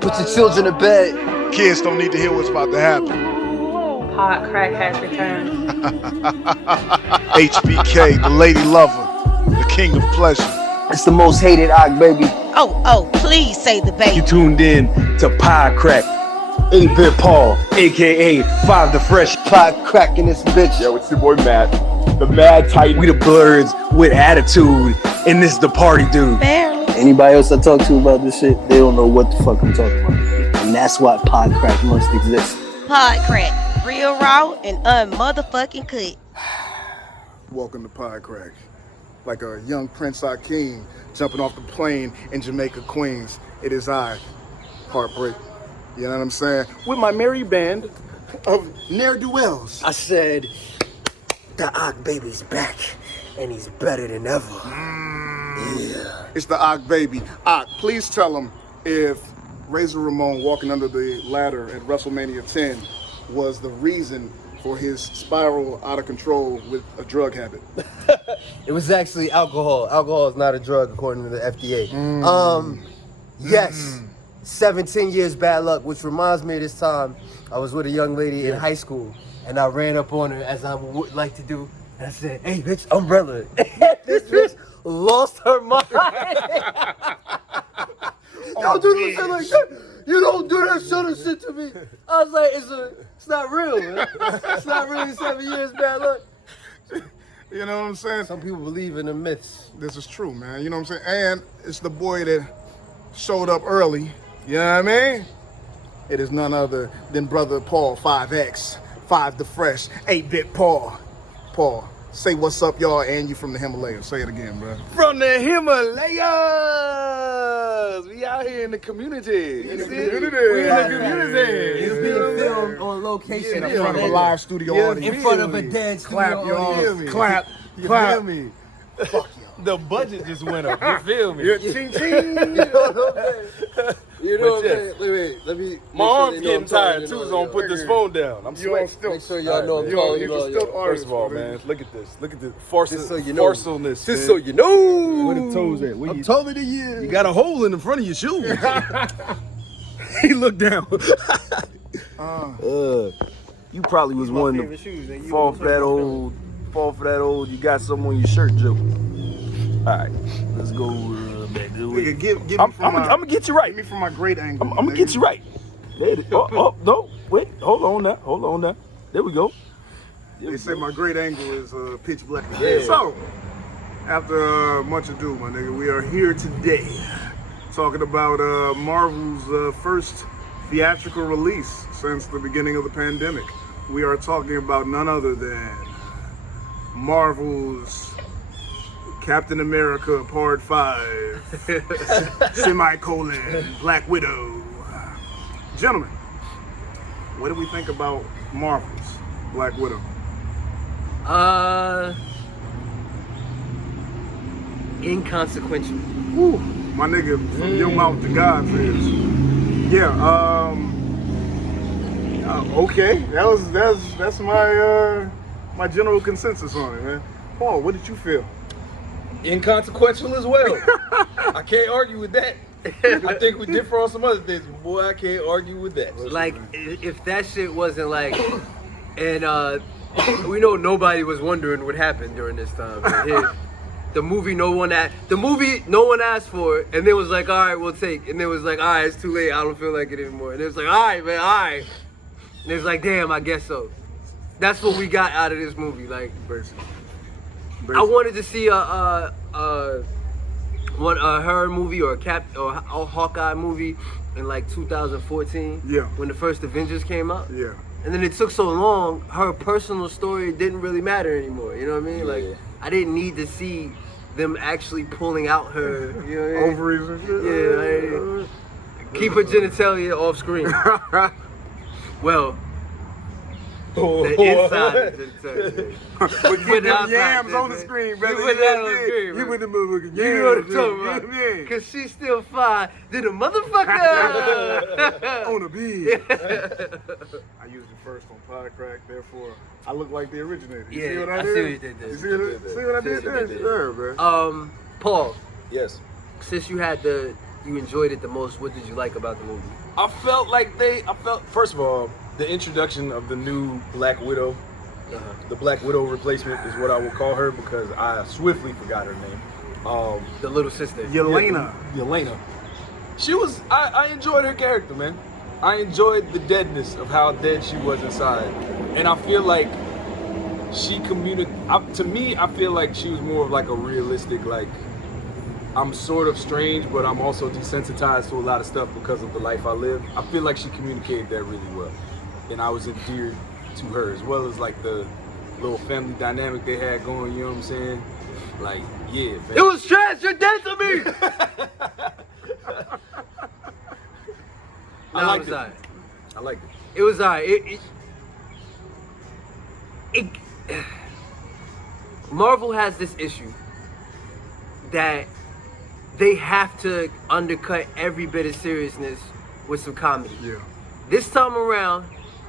Put your children to bed. Kids don't need to hear what's about to happen. Hot crack has returned. HBK, the lady lover, the king of pleasure. It's the most hated AREN, baby. Oh, please say the baby. You tuned in to Pie Crack. 8-Bit Paul, AKA 5 the Fresh. Pod cracking this bitch. Yo, it's your boy Matt, the Mad Titan. We the Blurs with attitude, and this is the party dude. Barely. Anybody else I talk to about this shit, they don't know what the fuck I'm talking about. And that's why Pod Crack must exist. Pod Crack. Real raw and unmotherfucking cut. Welcome to Pie Crack. Like a young Prince Akeem jumping off the plane in Jamaica, Queens. It is I, Heartbreak. You know what I'm saying? With my merry band of ne'er-do-wells. I said, the AREN baby's back, and he's better than ever. Yeah. It's the AREN baby. AREN, please tell him if Razor Ramon walking under the ladder at WrestleMania 10 was the reason for his spiral out of control with a drug habit. It was actually alcohol. Alcohol is not a drug according to the FDA. Yes, 17 years bad luck, which reminds me of this time I was with a young lady in high school, and I ran up on her as I would like to do, and I said, "Hey, bitch, umbrella." This bitch lost her mind. Don't do this shit like that. You don't do that sort of shit to me. I was like, it's not real, man. It's not really 7 years bad luck. You know what I'm saying? Some people believe in the myths. This is true, man. You know what I'm saying? And it's the boy that showed up early. You know what I mean? It is none other than brother Paul 5X, 5 the Fresh, 8-Bit Paul. Paul, say what's up, y'all, and you from the Himalayas. Say it again, bro. From the Himalayas! We out here in the community. In the We in community. the community. It's being filmed on location In front of a live studio audience. in front of a dead studio Clap, y'all. audience. Clap. You Clap. feel me? The budget just went up. You feel me? Yeah, ching, ching. You know what I'm But saying? Wait, let me. My arm's getting tired too, so I'm putting this phone down. I'm You on sweating. still. Make sure y'all know I'm You calling you you all. still Yo. artist, First of all, man, look at this. Look at this. Farceless. Just so you know. Farceless. Just so you know. Where the toes at? Where I'm you, telling you. you got a hole in the front of your shoe. He looked down. You probably was one to fall for that old, you got something on your shirt joke. All right, let's go back to Nigga, it. give me I'm from my, gonna get you right. give me from my great angle. I'm gonna get you right. There it is. Oh, no, wait, hold on now. There we go. They say my great angle is pitch black. Yeah. So, after much ado, my nigga, we are here today talking about Marvel's first theatrical release since the beginning of the pandemic. We are talking about none other than Marvel's Captain America Part 5, semicolon, Black Widow. Gentlemen, what do we think about Marvel's Black Widow? Inconsequential. Woo, my nigga, from your mouth to God's ears. Yeah, okay, that's my my general consensus on it, man. Paul, what did you feel? Inconsequential as well. I can't argue with that. I think we differ on some other things, but boy, I can't argue with that. Like, if that shit wasn't like, and we know nobody was wondering what happened during this time. The movie no one asked for it, and it was like, all right, we'll take. And it was like, all right, it's too late. I don't feel like it anymore. And it was like, all right, man, all right. And it was like, damn, I guess so. That's what we got out of this movie. Like, I wanted to see a horror movie or a Hawkeye movie in like 2014. Yeah. When the first Avengers came out. Yeah. And then it took so long, her personal story didn't really matter anymore. You know what I mean? Like, I didn't need to see them actually pulling out her, you know what I mean? Ovaries and shit. Yeah, keep her genitalia off screen. Well, the inside of the genitalia. But keep them yams on the screen, brother. You put that on the screen, You bro. put the motherfucking You yams. know what I'm talking about. Yeah. Cause she's still fine than a motherfucker. On a bed. I used it first on Pie Crack, therefore I look like the originator. You see what I I did? see what you did there. You see what I did there? Yeah, man. Paul, Yes. since you had the you enjoyed it the most? What did you like about the movie? I felt first of all, the introduction of the new Black Widow, the Black Widow replacement is what I will call her because I swiftly forgot her name. The little sister. Yelena. She was, I enjoyed her character, man. I enjoyed the deadness of how dead she was inside. And I feel like she to me, I feel like she was more of like a realistic, like, I'm sort of strange, but I'm also desensitized to a lot of stuff because of the life I live. I feel like she communicated that really well. And I was endeared to her, as well as like the little family dynamic they had going, you know what I'm saying? Like, yeah. It was trash, you're dead to me! I liked it. Alright. I liked it. It was alright. Marvel has this issue that they have to undercut every bit of seriousness with some comedy. Yeah. This time around,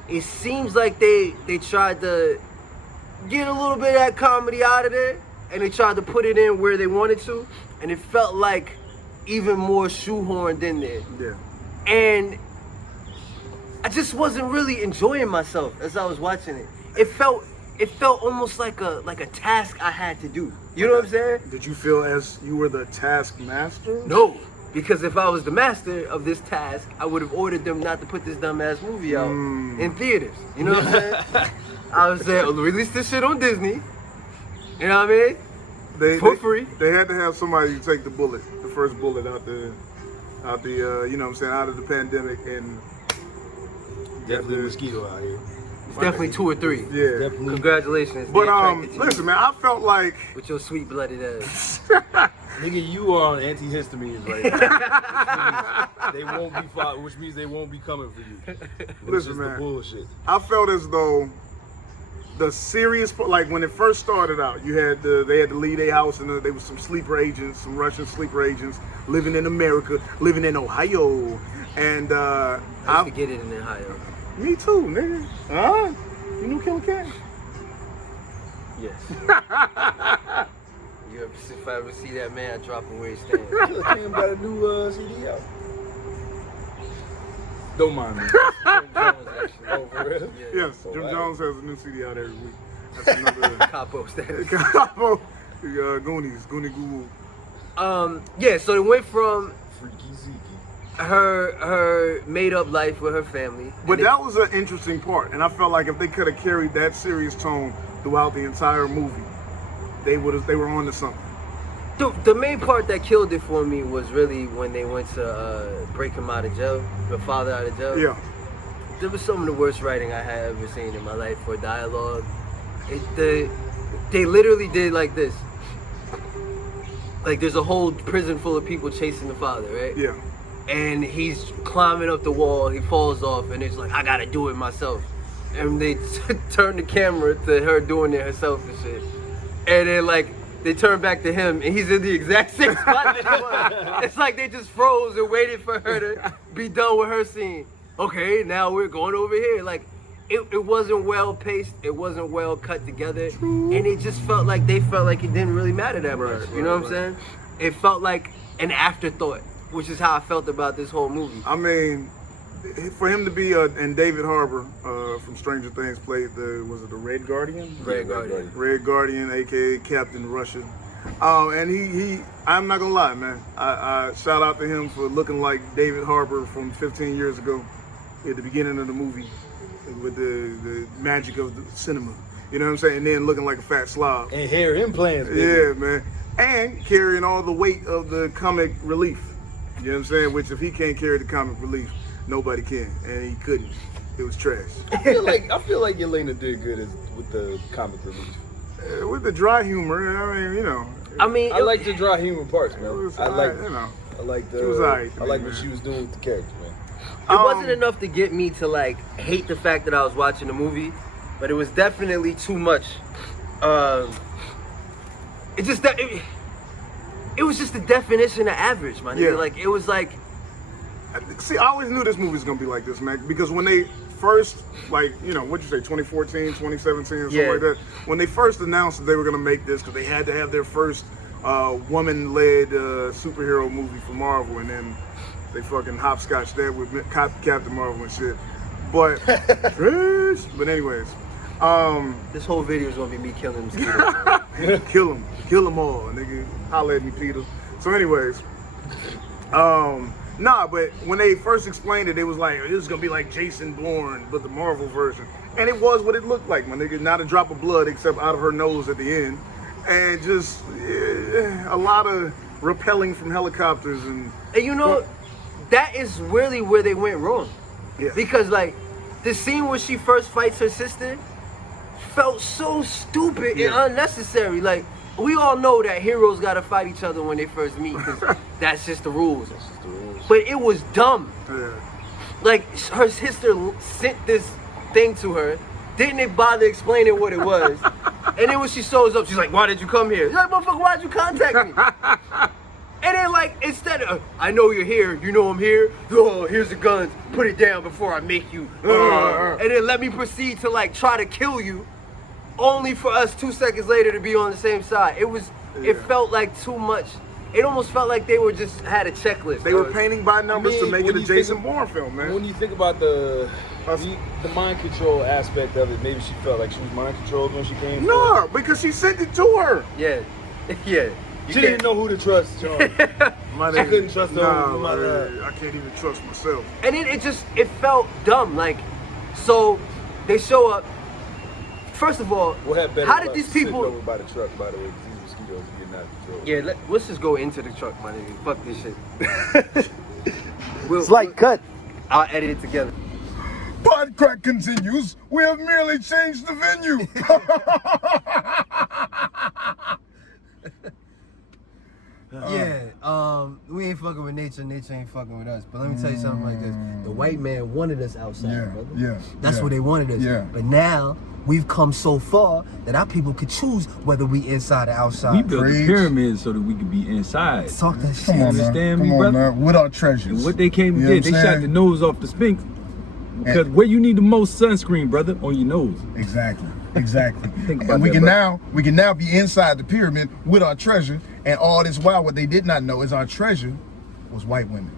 it seems like they tried to get a little bit of that comedy out of there, and they tried to put it in where they wanted to, and it felt like even more shoehorned in there. Yeah. And I just wasn't really enjoying myself as I was watching it. It felt almost like a task I had to do. You know what I'm saying? Did you feel as you were the taskmaster? No, because if I was the master of this task, I would have ordered them not to put this dumbass movie out in theaters. You know what I'm saying? I would say, release this shit on Disney. You know what I mean? For free. They had to have somebody take the bullet, the first bullet out the you know what I'm saying, out of the pandemic, and Definitely a mosquito out here. It's definitely 2 or 3. yeah. Definitely. Congratulations. But They attracted to listen, you man, I felt like with your sweet blooded ass. Nigga, you are on antihistamines right now. They won't be fought, which means they won't be coming for you. Listen, just man. the bullshit. I felt as though the serious part, like when it first started out, they had to leave their house, and there was some sleeper agents, some Russian sleeper agents living in America, living in Ohio, and I used to get it in Ohio. me too, nigga. Huh? You knew Killer Cat? Yes. If I ever see that man, I drop him where he stands. Killer Cam got a new CD out. Don't mind me. Jim Jones, actually. Oh, for real? Yeah. Yes, Oh, Jim wow. Jones has a new CD out every week. That's another Capo status. combo. Goonies, Goonie Goo. Yeah, so it went from Freaky Zeke. her made up life with her family. But and that was an interesting part, and I felt like if they could have carried that serious tone throughout the entire movie, they were on to something. the main part that killed it for me was really when they went to break him out of jail, the father out of jail. Yeah. There was some of the worst writing I had ever seen in my life for dialogue. They literally did like this. Like there's a whole prison full of people chasing the father, right? Yeah. And he's climbing up the wall, he falls off, and it's like, I gotta do it myself. And they turn the camera to her doing it herself and shit. And then like, they turn back to him, and he's in the exact same spot that he was. It's like they just froze and waited for her to be done with her scene. Okay, now we're going over here. Like, it wasn't well paced, it wasn't well cut together, and it just felt like it didn't really matter that much. You know what I'm saying? It felt like an afterthought, which is how I felt about this whole movie. I mean, for him to be and David Harbour from Stranger Things played the Red Guardian? Red Guardian. Red Guardian, aka Captain Russia. And he I'm not gonna lie, man. I shout out to him for looking like David Harbour from 15 years ago at the beginning of the movie with the magic of the cinema. You know what I'm saying? And then looking like a fat slob. And hair implants, baby. Yeah, man. And carrying all the weight of the comic relief. You know what I'm saying? Which if he can't carry the comic relief, nobody can. And he couldn't. It was trash. I feel like Yelena did good with the comic relief. With the dry humor, I mean, you know. I like the dry humor parts, man. It was I like, you know. I like the. It was alright to I me, like what man. she was doing with the character, man. It wasn't enough to get me to like hate the fact that I was watching the movie, but it was definitely too much. It was just the definition of average, my nigga. Yeah. Like it was like, See, I always knew this movie was going to be like this, man. Because when they first, like, you know, what'd you say, 2014, 2017, or something Yeah. like that. When they first announced that they were going to make this, because they had to have their first woman-led superhero movie for Marvel, and then They fucking hopscotch that with Captain Marvel and shit. But, but anyways, This whole video is gonna be me killing mosquitoes. kill them all, nigga. Holla at me, Peter. So anyways, nah, but when they first explained it, it was like, this is gonna be like Jason Bourne, but the Marvel version. And it was what it looked like, my nigga. Not a drop of blood except out of her nose at the end. And just a lot of rappelling from helicopters and you know, that is really where they went wrong. Yeah. Because like the scene where she first fights her sister felt so stupid and unnecessary. Like we all know that heroes gotta fight each other when they first meet, because that's just the rules. But it was dumb. Yeah. Like her sister sent this thing to her, didn't bother explaining what it was, and then when she shows up, she's like, "Why did you come here?" She's like, "Motherfucker, why'd you contact me?" And then like instead of, "I know you're here, you know I'm here. Oh, here's the guns. Put it down before I make you." And then let me proceed to like try to kill you, only for us 2 seconds later to be on the same side. It felt like too much. It almost felt like they were just had a checklist. They were painting by numbers to make it when a you Jason think- Bourne film, man. When you think about the mind control aspect of it, maybe she felt like she was mind controlled when she came. No, because she sent it to her. Yeah, yeah. She didn't know who to trust, Charles. My She nigga, couldn't trust her. nah, My man, I can't even trust myself. And then it felt dumb. Like, so they show up. First of all, What had better how did luck these sitting people? over by the truck, by the way, because these mosquitoes are getting out of control. Yeah, let's just go into the truck, my nigga. Fuck this shit. Cut. I'll edit it together. Pod crack continues. We have merely changed the venue. Yeah, we ain't fucking with nature. Nature ain't fucking with us. But let me tell you something like this: the white man wanted us outside, brother. yeah. That's where they wanted us. Yeah. But now we've come so far that our people could choose whether we inside or outside. We built Preach. the pyramids so that we could be inside. Talk that shit. Come on, understand man. me, Come on, brother? man. With our treasures. And what they came You know and did, what they I'm shot saying? the nose off the Sphinx. Because where you need the most sunscreen, brother, on your nose. Exactly. Think about And we that, can bro. now be inside the pyramid with our treasure, and all this while what they did not know is our treasure was white women.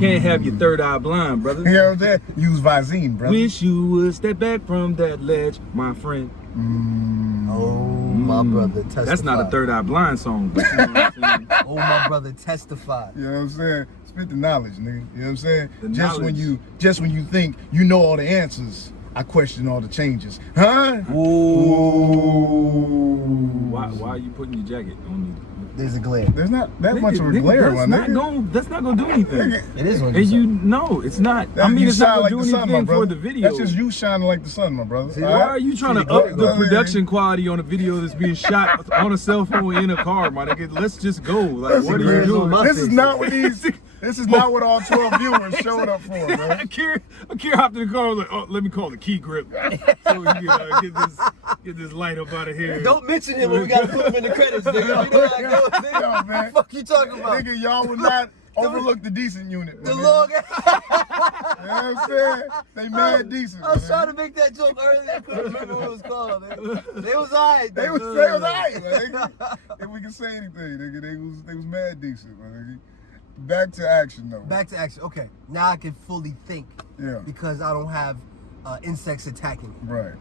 Can't have your third eye blind, brother. You know what I'm saying? Use Visine, brother. Wish you would step back from that ledge, my friend. Oh, my brother, testify. That's not a third eye blind song. But you know what I'm saying? Oh, my brother, testify. You know what I'm saying? Spit the knowledge, nigga. You know what I'm saying? The Just knowledge. when you think you know all the answers, I question all the changes. Huh? Why are you putting your jacket on me? There's a glare. There's not that much of a Nigga, glare, my nigga. that's not gonna do anything. It is on And your you know it's not. That- I mean, you it's not shine gonna like do the sun, my anything for brother. the video. That's just you shining like the sun, my brother. Why are you trying to up the production quality on a video that's being shot on a cell phone in a car, my nigga? Let's just go. Like, what are you doing? This is not what This is not what all 12 viewers showed up for, man. Akira hopped in the car and was like, oh, let me call the key grip so we can get this light up out of here. Don't mention him when we gotta put him in the credits, nigga. You know how I go, nigga. Yo, man. What the fuck you talking about? Nigga, y'all would not overlook the decent unit. The man. long. You know what I'm saying? They mad decent. I was man. trying to make that joke earlier. I couldn't remember what it was called. Nigga. They was alright. They was alright, man. Nigga. If we can say anything, nigga, they was mad decent, man. Nigga. Back to action, though. Back to action. Okay, now I can fully think. Yeah. Because I don't have insects attacking me. Right.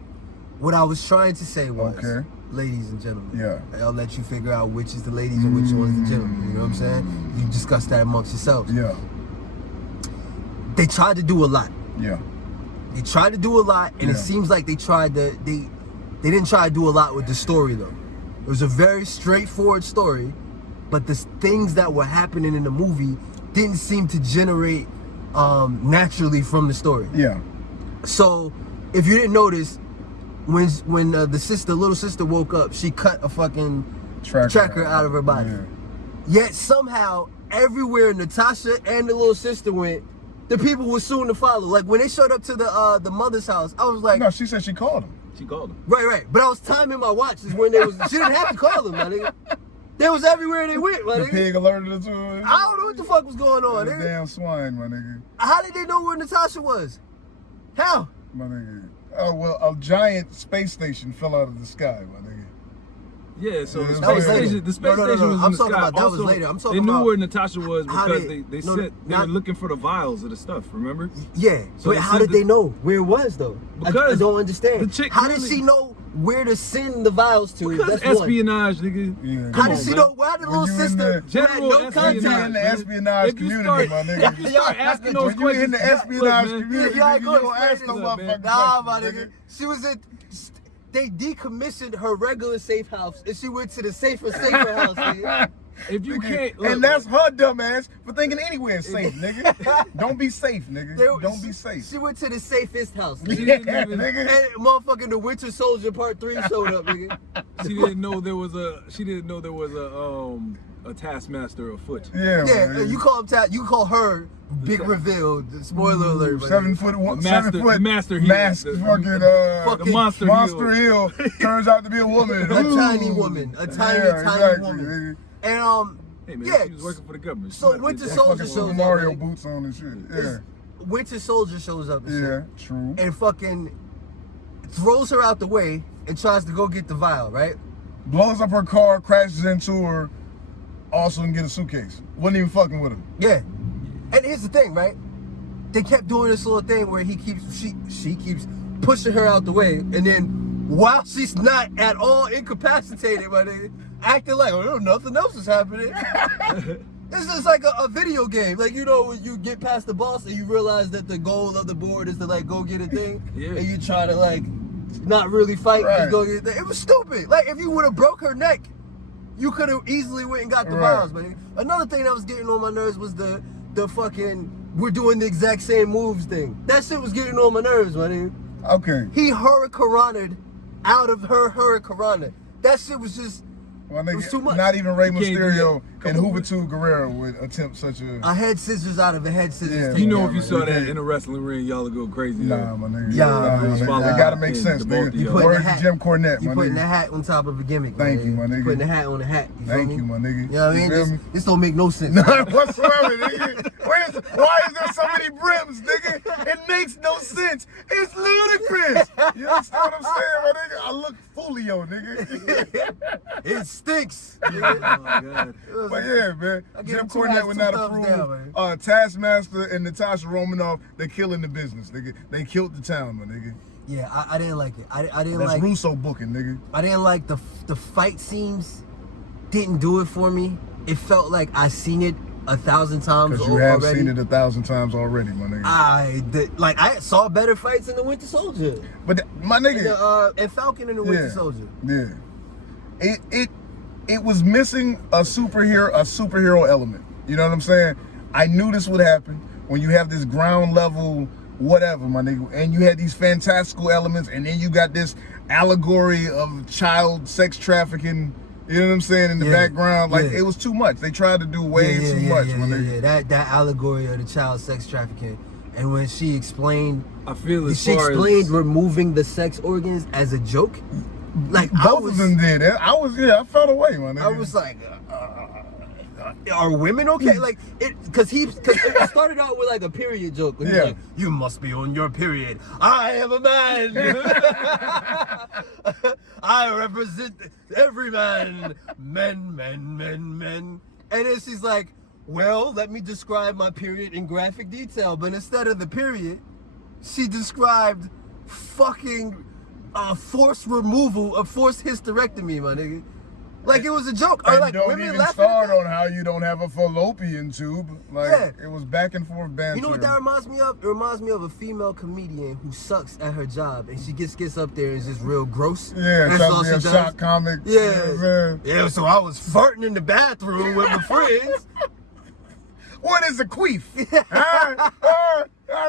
What I was trying to say was, Okay. ladies and gentlemen. Yeah. I'll let you figure out which is the ladies and which one's the gentlemen. You know what I'm saying? You discuss that amongst yourselves. Yeah. They tried to do a lot. Yeah. They tried to do a lot, and it Yeah. seems like they didn't try to do a lot with the story though. It was a very straightforward story, but the things that were happening in the movie didn't seem to generate naturally from the story. Yeah. So, if you didn't notice, when the little sister woke up, she cut a fucking tracker out of her body. Yeah. Yet somehow, everywhere Natasha and the little sister went, the people were soon to follow. Like when they showed up to the mother's house, I was like, No, she said she called him. She called him. right. But I was timing my watch is when they was. She didn't have to call them, my nigga. They was everywhere they went, my The nigga. pig alerted her to it. I don't know what the fuck was going on, The nigga. damn swine, my nigga. How did they know where Natasha was? How? My nigga. Oh, well, a giant space station fell out of the sky, my nigga. Yeah, so the That space was later. station, the space No, station was I'm in the talking sky. about- that was Also, later. I'm they talking knew about where Natasha was how because they- they no, said they not- were looking for the vials of the stuff. Remember? Yeah, So but they how said did they that- know where it was though? I Because don't understand. the chick How did really- she know where to send the vials to? Because That's one. espionage, nigga. Yeah. How Come did on, she man. know? Why did When little you in sister the who had general no espionage, contact? You in the man. espionage If you community, start- my nigga. if you start asking those When you in questions, the look, espionage man. community, Yeah, I nigga, go you don't explain ask it. no Look, man. motherfucking Nah, my questions, nigga. She was in. They decommissioned her regular safe house and she went to the safer house, nigga. If you can't, look, And that's her dumb ass for thinking anywhere is safe, nigga. Don't be safe, nigga. Don't be safe. She went to the safest house. She Nigga. Yeah, didn't even- nigga. And motherfucking the Winter Soldier Part 3 showed up, nigga. she didn't know there was a. She didn't know there was a taskmaster afoot. Yeah, Yeah, man. you call him you call her big reveal. Spoiler alert. my 7 nigga. foot, The 7 master- foot the master heel. mask, The- fucking The monster, Monster heel. Hill turns out to be a woman. A tiny Ooh. woman. A Yeah, tiny exactly, woman. nigga. And Hey man, yeah. she was working for the government. She So might Winter be- Soldier Fucking shows Super up, Mario right? boots on and shit. Yeah, Winter Soldier shows up and shit. yeah, true. And fucking throws her out the way and tries to go get the vial, right? Blows up her car, crashes into her, also can get a suitcase. Wasn't even fucking with her. Yeah. And here's the thing, right? They kept doing this little thing where she keeps pushing her out the way, and then while she's not at all incapacitated, my nigga, acting like, oh, nothing else is happening. This is like a video game. Like, you know, when you get past the boss and you realize that the goal of the board is to, like, go get a thing. Yeah. And you try to, like, not really fight, Right. just go get a thing. It was stupid. Like, if you would have broke her neck, you could have easily went and got the Right. vials, man. Another thing that was getting on my nerves was the fucking, we're doing the exact same moves thing. That shit was getting on my nerves, man. Okay. He hurricaned out of her hurricaned. That shit was just, Well, it was too much. not even Rey You can't do Mysterio that. and Come on, Juventud Guerrero would attempt such a. a head scissors out of a head scissors. Yeah, tape. You know, Yeah, if you man, saw you that can't- in a wrestling ring, y'all would go crazy. Nah, my nigga. Yeah, Nah, my man. nigga. It gotta make You sense, put in nigga. the You putting Word the to hat. Jim Cornette, You my putting the nigga. hat on top of a gimmick. Thank you, my You nigga. putting the hat on the hat. You feel Thank me? you, my nigga. You know what I mean? feel me? This don't make no sense. None whatsoever, nigga. Why is there so many brims, nigga? It makes no sense. It's ludicrous. You understand what I'm saying, my nigga? I look folio, nigga. It stinks. Oh my god. But yeah, man. I give Jim him two Cornette hats, would two not thumbs approve. down, man. Taskmaster and Natasha Romanoff, they're killing the business, nigga. They killed the town, my nigga. Yeah, I didn't like it. I didn't That's like. Russo booking, nigga. I didn't like the fight scenes. Didn't do it for me. It felt like I seen it 1,000 times Because already. you have seen it 1,000 times already, my nigga. I saw better fights in the Winter Soldier. But my nigga, And Falcon and the Winter Yeah. Soldier. yeah, it was missing a superhero element. You know what I'm saying? I knew this would happen when you have this ground level whatever, my nigga, and you had these fantastical elements, and then you got this allegory of child sex trafficking. You know what I'm saying, in the Yeah, background, like yeah. it was too much. They tried to do way too much, my nigga. That allegory of the child sex trafficking, and when she explained, I feel as she far explained as removing the sex organs as a joke. Like Both of them did. I felt away, my nigga. I was like, are women okay? Like because it started out with like a period joke. When he was Yeah. like, you must be on your period. I am a man. I represent every man. Men. And then she's like, well, let me describe my period in graphic detail. But instead of the period, she described fucking forced removal of forced hysterectomy, my nigga. Like it was a joke. Or And like don't women even laughing at start that. on how you don't have a fallopian tube. Like Yeah. it was back and forth banter. You know what that reminds me of? It reminds me of a female comedian who sucks at her job, and she gets up there and is just real gross. Yeah, That's trying all to be she a does. shock comic. Yeah. You know what I'm saying? Yeah, so I was farting in the bathroom with my friends. What is a queef?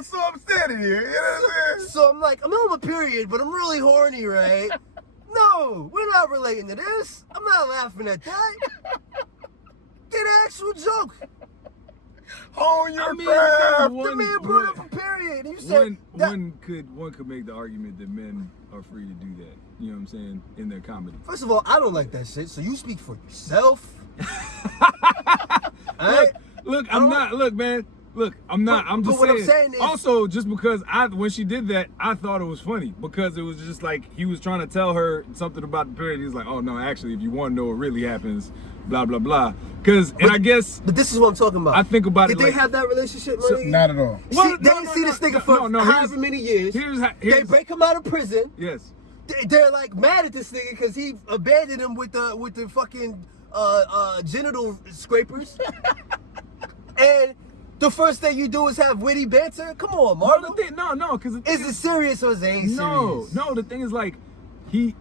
So I'm standing here. You know what I'm saying? So I'm like, I'm on my period, but I'm really horny, right? No, we're not relating to this. I'm not laughing at that. Get an actual joke. Own your I mean, craft. The man brought up a period. And you said one could make the argument that men are free to do that. You know what I'm saying? In their comedy. First of all, I don't like that shit, so you speak for yourself. Alright? Look, I'm not. Look, man. Look, I'm not. I'm just but saying. what I'm saying is, also, just because when she did that, I thought it was funny because it was just like he was trying to tell her something about the period. He was like, "Oh no, actually, if you want to know what really happens, blah blah blah." And I guess. But this is what I'm talking about. I think about Did it. they have that relationship, money? Not at all. See, they didn't see this nigga for however many years. They break him out of prison. Yes. They're like mad at this nigga because he abandoned him with the fucking genital scrapers. And the first thing you do is have witty banter. Come on, Marlon. No, because is it serious or is it ain't serious? No. The thing is, like, he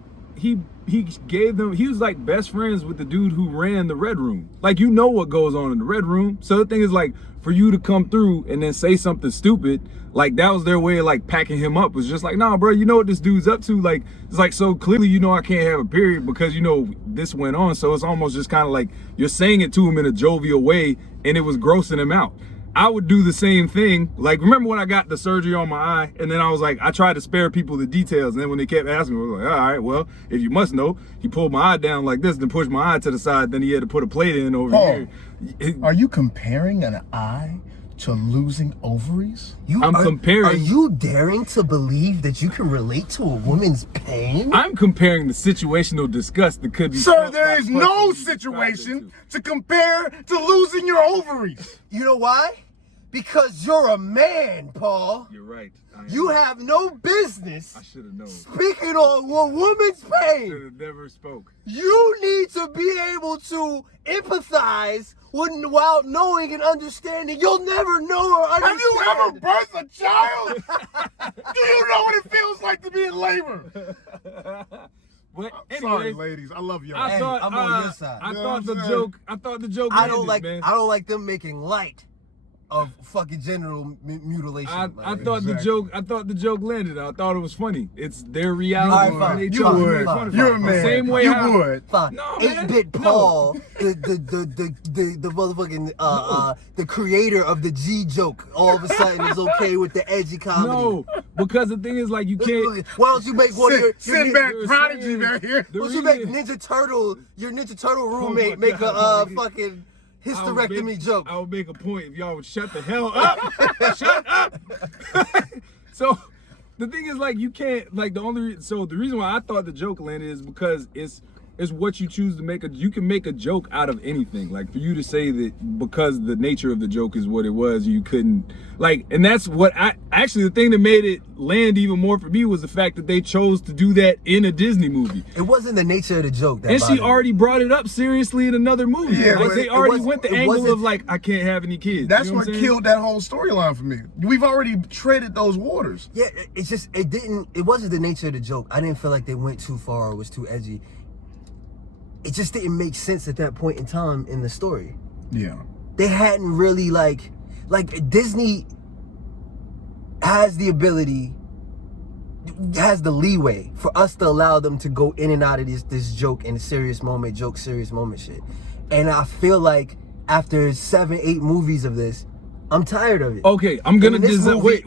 gave them. He was like best friends with the dude who ran the Red Room. Like, you know what goes on in the Red Room. So the thing is, like, for you to come through and then say something stupid, like that was their way of like packing him up. Was just like, nah, bro, you know what this dude's up to. Like, it's like, so clearly you know I can't have a period because you know this went on. So it's almost just kind of like you're saying it to him in a jovial way, and it was grossing him out. I would do the same thing. Like, remember when I got the surgery on my eye, and then I was like, I tried to spare people the details, and then when they kept asking me, I was like, all right, well, if you must know, he pulled my eye down like this, then pushed my eye to the side, then he had to put a plate in over here. Are you comparing an eye to losing ovaries? Are you daring to believe that you can relate to a woman's pain? I'm comparing the situational disgust that could be. Sir, there is no situation to compare to losing your ovaries. You know why? Because you're a man, Paul. You're right. You have no business I should have known. Speaking on a woman's pain. Should have never spoke. You need to be able to empathize while knowing and understanding. You'll never know or understand. Have you ever birthed a child? Do you know what it feels like to be in labor? But anyways, sorry, ladies, I love y'all. I'm on your side. I thought the joke. I don't like them making light of fucking genital mutilation. I thought the joke landed. I thought it was funny. It's their reality. All right, fine. You would. You're a man. Same way you would. Fine. No, 8-bit Paul, the motherfucking the creator of the G joke, all of a sudden is okay with the edgy comedy. No, because the thing is, like, you can't. Why don't you make one of your Sinbad prodigy back here? Why don't you make your Ninja Turtle roommate make a fucking hysterectomy joke? I would make a point if y'all would shut the hell up. Shut up. So the thing is, like, you can't, like, the reason why I thought the joke landed is because it's what you choose to make. You can make a joke out of anything. Like, for you to say that because the nature of the joke is what it was, you couldn't, like, and that's what actually the thing that made it land even more for me was the fact that they chose to do that in a Disney movie. It wasn't the nature of the joke that and she already brought it up seriously in another movie. Yeah, like, they already went the angle of, like, I can't have any kids. That's you know what killed that whole storyline for me. We've already treaded those waters. Yeah, it's just, it wasn't the nature of the joke. I didn't feel like they went too far or was too edgy. It just didn't make sense at that point in time in the story. Yeah. They hadn't really like Disney has the ability, has the leeway for us to allow them to go in and out of this joke and serious moment shit. And I feel like after 7-8 movies of this, I'm tired of it. Okay, I'm gonna design. Wait.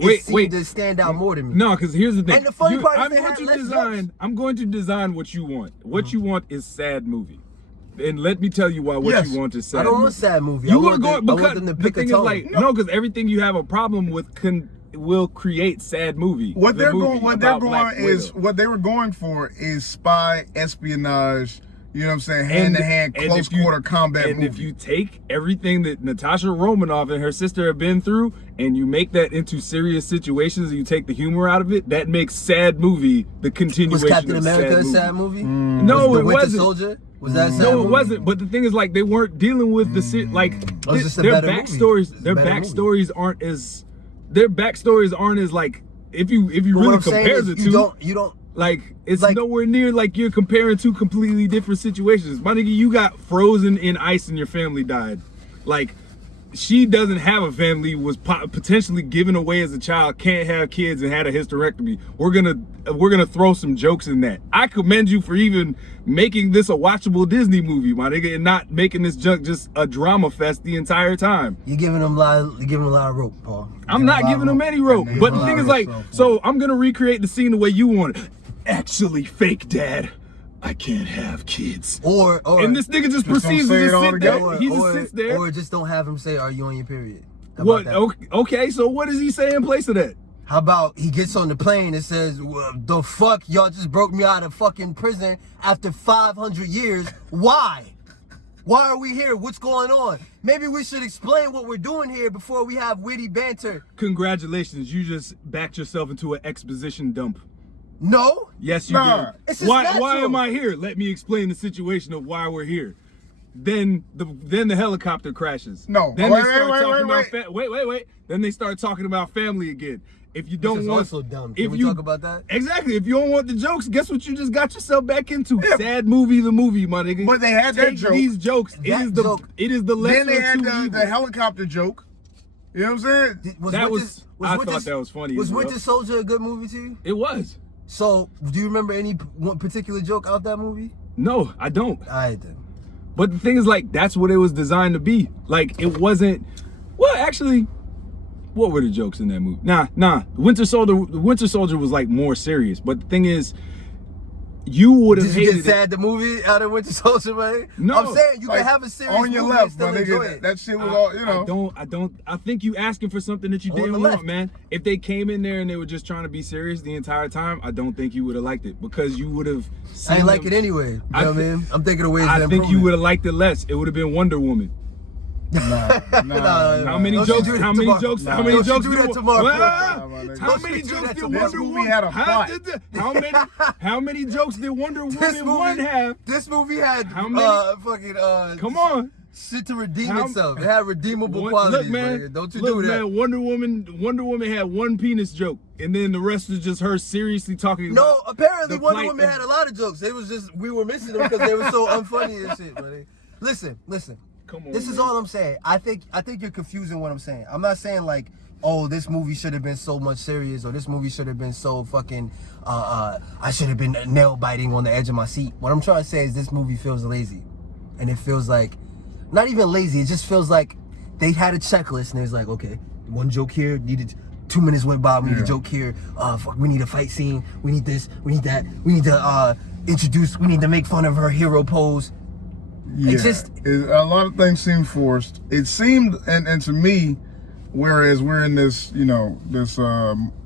To stand out more to me. No, because here's the thing. And the funny part is I'm going to design what you want. What you want is sad movie. And let me tell you why what you want is sad. I don't movie. want sad movie. You I want them to pick a tone. Like, no, because everything you have a problem with will create sad movie. What they were going for is spy, espionage. You know what I'm saying? Hand-to-hand, close-quarter combat movie. And if you take everything that Natasha Romanoff and her sister have been through and you make that into serious situations and you take the humor out of it, that makes sad movie the continuation Was Captain of America a sad movie? No, it wasn't. Soldier? Was that sad No, movie? it wasn't. But the thing is, like, they weren't dealing with the their backstories aren't as like if you really compare the two. You don't. Like, it's nowhere near like you're comparing two completely different situations. My nigga, you got frozen in ice and your family died. Like, she doesn't have a family, was potentially given away as a child, can't have kids, and had a hysterectomy. We're gonna throw some jokes in that. I commend you for even making this a watchable Disney movie, my nigga, and not making this junk just a drama fest the entire time. You're giving them a lot of rope, Paul. I'm not giving them any rope. But the thing is, like, so I'm gonna recreate the scene the way you want it. Actually, fake dad, I can't have kids. And this nigga just proceeds to just sit there. He just sits there. Or just don't have him say, "Are you on your period?" What? about that? Okay, so what does he say in place of that? How about he gets on the plane and says, well, the fuck, y'all just broke me out of fucking prison after 500 years. Why? Why are we here? What's going on? Maybe we should explain what we're doing here before we have witty banter. Congratulations, you just backed yourself into an exposition dump. No? Yes, you Nah. did. It's just Why natural. am I here? Let me explain the situation of why we're here. Then the helicopter crashes. No. Then Wait, they start wait, talking wait, about wait. Then they start talking about family again. If you don't This is want, also dumb. if Can we you talk about that? Exactly. If you don't want the jokes, guess what you just got yourself back into? Sad movie, the movie, my nigga. But they had that Take joke. these jokes. That It is the lesser Then they had of two evils. the helicopter joke. You know what I'm saying? I thought that was funny Was as well. Winter Soldier a good movie to you? It was. So, do you remember any one particular joke out that movie? No, I don't. I did. But the thing is, like, that's what it was designed to be. Like, it wasn't. Well, actually, what were the jokes in that movie? Nah. Winter Soldier was like more serious. But the thing is, you would have Did you hated get sad the movie out of Winter Soldier, man? No. I'm saying you Like, can have a serious on your movie left, and still my enjoy nigga. it. That shit was all, you know. I think you asking for something that you On the didn't left. want, man. If they came in there and they were just trying to be serious the entire time, I don't think you would have liked it because you would have. I ain't like it anyway. You know what I mean? I'm thinking of ways to I think improve you it. would have liked it less. It would have been Wonder Woman. How many Don't you jokes? do that How many tomorrow. jokes? Nah. How many Don't you jokes? do that did- tomorrow, Well, bro. How Don't many you do jokes that did tomorrow. Wonder This movie Woman? had a plot. How many jokes did Wonder Woman one have? This movie had How many? Come on. shit to redeem How- itself. It had redeemable qualities. Look, man. Nigga. Don't you Look, do that? man. Wonder Woman had one penis joke, and then the rest was just her seriously talking. No, about apparently the Wonder plight Woman of- had a lot of jokes. It was just we were missing them because they were so unfunny and shit, buddy. Listen. Come on, This is man. all I'm saying. I think you're confusing what I'm saying. I'm not saying like, oh, this movie should have been so much serious or this movie should have been so fucking I should have been nail biting on the edge of my seat. What I'm trying to say is this movie feels lazy. And it feels like not even lazy, it just feels like they had a checklist and it was like, okay, one joke here, needed 2 minutes went by, we need a joke here, fuck, we need a fight scene, we need this, we need that, we need to we need to make fun of her hero pose. Yeah, just- a lot of things seemed forced. It seemed, and to me, whereas we're in this, you know, this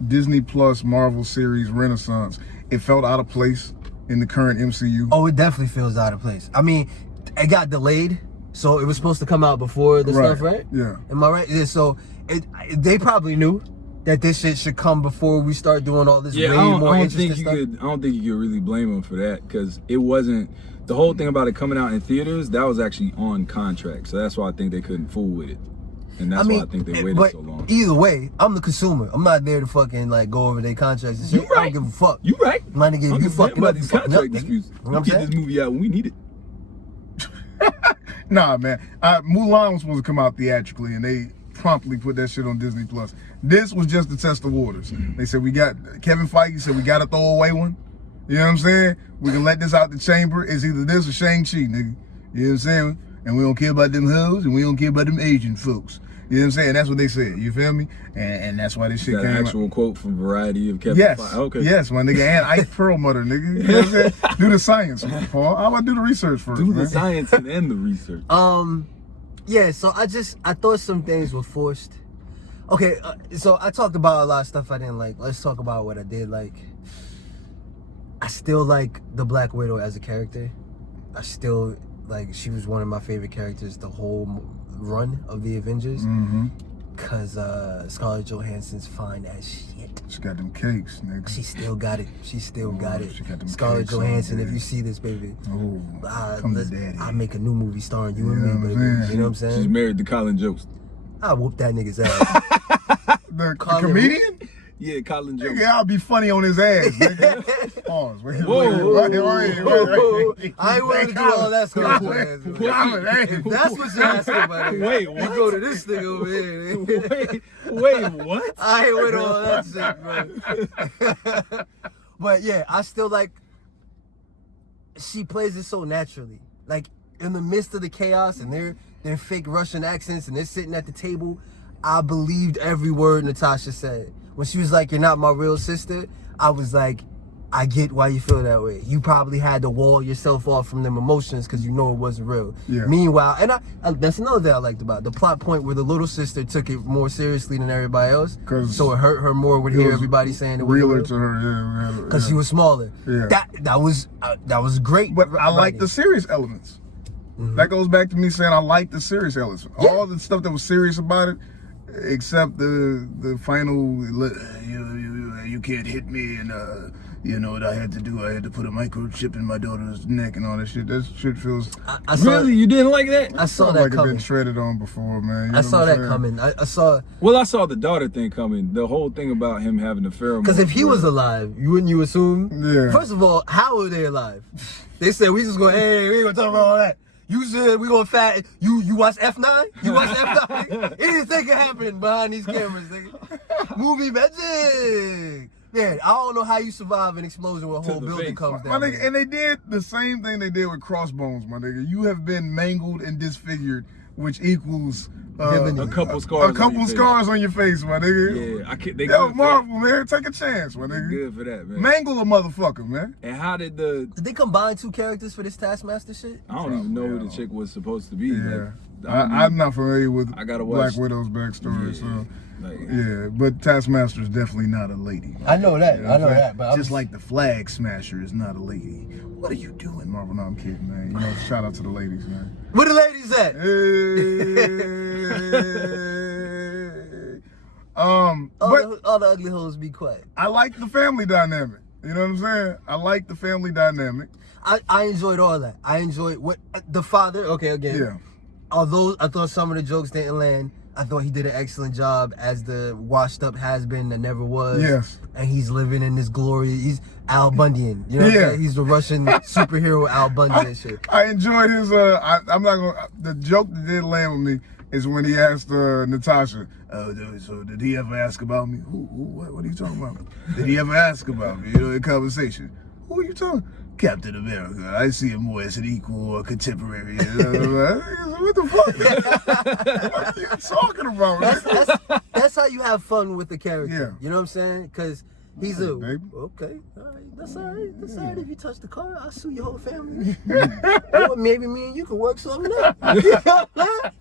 Disney Plus Marvel series renaissance, it felt out of place in the current MCU. Oh, it definitely feels out of place. I mean, it got delayed, so it was supposed to come out before the stuff, right? Yeah. Am I right? Yeah, so they probably knew that this shit should come before we start doing all this Yeah, way I more don't interesting think you stuff. could. I don't think you could really blame them for that because it wasn't. The whole thing about it coming out in theaters, that was actually on contract, so that's why I think they couldn't fool with it, and that's why I think they waited but so long. either way, I'm the consumer. I'm not there to fucking like go over their contracts and shit. You right. I don't give a fuck. You right. My nigga, if I'm you just fucking about up, these you fucking up, contract nigga. disputes. You know what We I'm get saying? this movie out when we need it. Nah, man. Mulan was supposed to come out theatrically, and they promptly put that shit on Disney Plus. This was just to test the waters. They said Kevin Feige said we got to throw away one. You know what I'm saying? We can let this out the chamber. It's either this or Shang-Chi, nigga. You know what I'm saying? And we don't care about them hoes, and we don't care about them Asian folks. You know what I'm saying? That's what they said. You feel me? And that's why this Is shit that came an out. actual quote from Variety of Kevin Yes. Feige? Okay. Yes, my nigga. And Ike Perlmutter, nigga. You know what I'm saying? Do the science, Paul. How about do the research first, Do the man? science and end the research. Yeah, so I thought some things were forced. Okay, so I talked about a lot of stuff I didn't like. Let's talk about what I did like. I still like the Black Widow as a character. I still like, she was one of my favorite characters the whole run of the Avengers. Mm-hmm. Cause Scarlett Johansson's fine as shit. She got them cakes, nigga. She still got it. She still got it. she got them Scarlett cakes on, Johansson, if baby. you see this, baby, Oh, come to daddy. I'll make a new movie starring you You and know me, what baby. I'm saying? You know what I'm She's saying? married to Colin Jost. I'll whoop that nigga's ass. The Colin comedian? Yeah, Colin Jost. Nigga, I'll be funny on his ass, nigga. Pause. Wait. I ain't willing to do all that stuff. That's what you're asking about. Wait, You what? go to this nigga over here. Wait, what? I ain't with all that shit, bro. But yeah, I still like, she plays it so naturally. Like, in the midst of the chaos and their fake Russian accents and they're sitting at the table, I believed every word Natasha said. When she was like, "You're not my real sister," I was like, I get why you feel that way. You probably had to wall yourself off from them emotions because you know it wasn't real. Yeah. Meanwhile, and that's another thing I liked about it. The plot point where the little sister took it more seriously than everybody else. So it hurt her more to hear everybody saying it was realer real. to her, yeah. Because she was smaller. Yeah. That was great. But I like the serious elements. That goes back to me saying I like the serious elements. Yeah. All the stuff that was serious about it, except the final, you can't hit me, and you know what I had to do? I had to put a microchip in my daughter's neck and all that shit. That shit feels. I saw Really? You didn't like that? I saw that like coming. It's been shredded on before, man. You know I saw what I'm that saying? coming. I saw. Well, I saw the daughter thing coming. The whole thing about him having a pheromone. Because if he was alive, wouldn't you assume? Yeah. First of all, how are they alive? They said we just go, hey, we ain't gonna talk about all that. You said we gonna fat. You watch F9? You watch F9? Anything can happen behind these cameras, nigga. Movie magic. Man, I don't know how you survive an explosion where a whole building face. comes My down. nigga, and they did the same thing they did with Crossbones, my nigga. You have been mangled and disfigured, which equals a couple scars. a couple scars on your face, my nigga. Yeah, I can't. They Yo, good for Marvel, man, take a chance, my that. nigga. Good for that, man. Mangle a motherfucker, man. And how did the? Did they combine two characters for this Taskmaster shit? I don't even know who the chick was supposed to be. Yeah, Like, I'm not familiar with I gotta Black watch- Widow's backstory, Yeah, so like- yeah. But Taskmaster is definitely not a lady. I know that. You know I know what I'm that. saying? But Just like the Flag Smasher is not a lady. What are you doing, Marvel? No, I'm kidding, man. You know, shout out to the ladies, man. where the ladies at? All the ugly hoes be quiet. I like the family dynamic. You know what I'm saying? I like the family dynamic. I enjoyed all that. I enjoyed what the father. Okay, again. Yeah. Although I thought some of the jokes didn't land, I thought he did an excellent job as the washed up has-been that never was. Yes. And he's living in this glory. He's Al Bundian. You know what I'm Yeah. saying? He's the Russian superhero Al Bundy and shit. I enjoyed his. I'm not gonna. The joke that did land with me is when he asked Natasha, so did he ever ask about me? Who? What are you talking about? Did he ever ask about me? You know, in conversation. Who are you talking? Captain America. I see him more as an equal or contemporary. What the fuck? What are you talking about, man? That's how you have fun with the character. Yeah. You know what I'm saying? Because he's All right, baby. okay. All right, that's all right. That's all right. If you touch the car, I'll sue your whole family. Or maybe me and you can work something out. You know what I'm saying?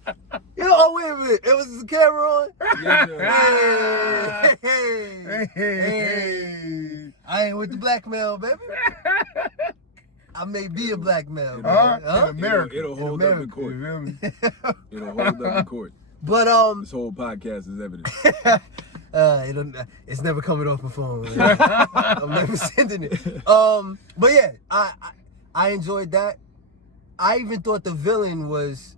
You know, oh, wait a minute. It was the camera on? Hey. I ain't with the blackmail, baby. I may be a blackmail. In Huh? America. It'll hold up in court. You feel me? It'll hold up in court. But This whole podcast is evidence. it's never coming off my phone. I'm never sending it. But yeah, I enjoyed that. I even thought the villain was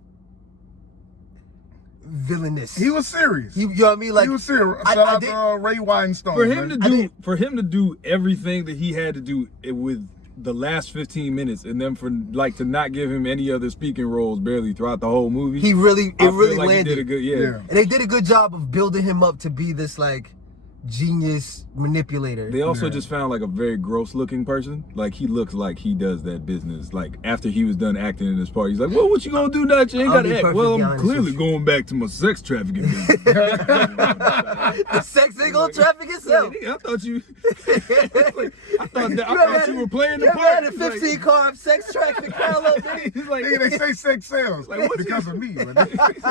villainous. He was serious. You know what I mean? Like he was serious. I Shout out did- to Ray Winestone. For him to do everything that he had to do with the last 15 minutes, and then for like to not give him any other speaking roles barely throughout the whole movie. He really, I it feel really like landed. He did a good, yeah. And they did a good job of building him up to be this like genius manipulator. They also just found like a very gross looking person. Like he looks like he does that business. Like after he was done acting in this part, he's like, well, what you gonna do now? You ain't I'll gotta be act. perfectly Well, I'm honest clearly with you. going back to my sex trafficking business. The sex ain't gonna traffic itself. I thought you I thought you were playing the You part. ever had a 15 carb sex traffic parallel thing? He's like, Nigga, they say sex sells Like, what because you- of me. He's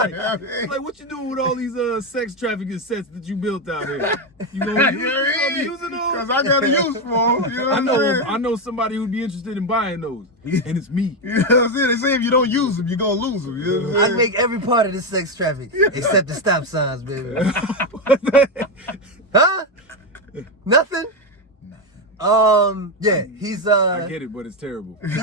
like, what you doing with all these sex trafficking sets that you built out here? You gonna be using those? Because I got a use for them. You know what I'm saying? I know somebody who'd be interested in buying those, and it's me. You know what I'm saying? They say if you don't use them, you're going to lose them. You know what I'm I saying? make every part of the sex traffic except the stop signs, baby. Huh? Nothing? Yeah, he's I get it, but it's terrible. It's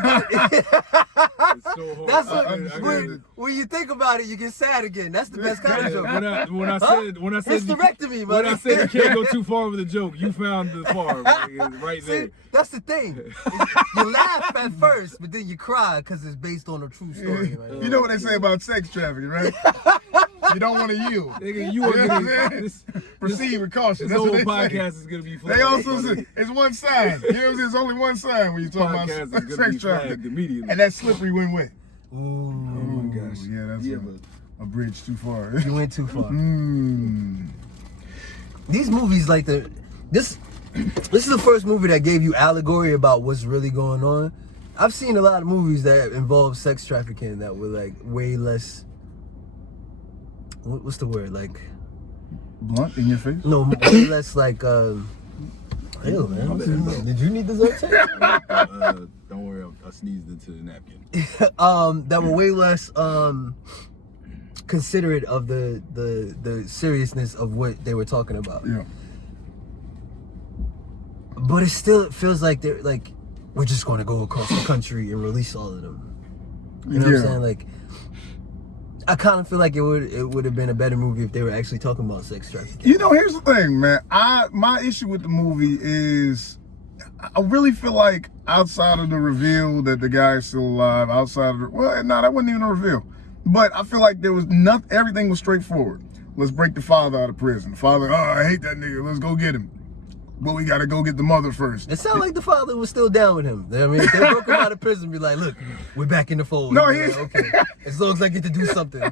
so hard. That's I what, get it. when you think about it, you get sad again. That's the best kind of joke. When I said Hysterectomy, when I man. said you can't go too far with a joke, you found the far right there. See, that's the thing. You laugh at first, but then you cry because it's based on a true story. Right? You know what they say about sex trafficking, right? You don't want to yield. Nigga, you are You know what I'm gonna saying? Proceed with caution. this That's whole what they podcast say. is gonna be flagged. They also say it's one sign. You know what I'm saying? There's only one sign when you talk about Podcast is gonna be sex flagged trafficking. immediately. And that slippery went. Oh my gosh. Yeah, that's Yeah, a bridge too far. You went too far. Mm. These movies, like this, this is the first movie that gave you allegory about what's really going on. I've seen a lot of movies that involve sex trafficking that were like way less. What's the word? Like Blunt in your face? no, way less like. Ew, man. Did you need the Zyrtec? Don't worry, I sneezed into the napkin. That were way less considerate of the seriousness of what they were talking about. Yeah. But it still feels like they're like, we're just going to go across the country and release all of them. You know what I'm saying? Like, I kind of feel like it would have been a better movie if they were actually talking about sex trafficking. You know, here's the thing, man. My issue with the movie is I really feel like outside of the reveal that the guy is still alive, outside of the, well, no, that wasn't even a reveal. But I feel like there was nothing, everything was straightforward. Let's break the father out of prison. The father, oh, I hate that nigga. Let's go get him. But we gotta go get the mother first. It sounded like the father was still down with him. I mean, if they broke him out of prison, be like, look, we're back in the fold. No, he's like, okay. As long as I get to do something.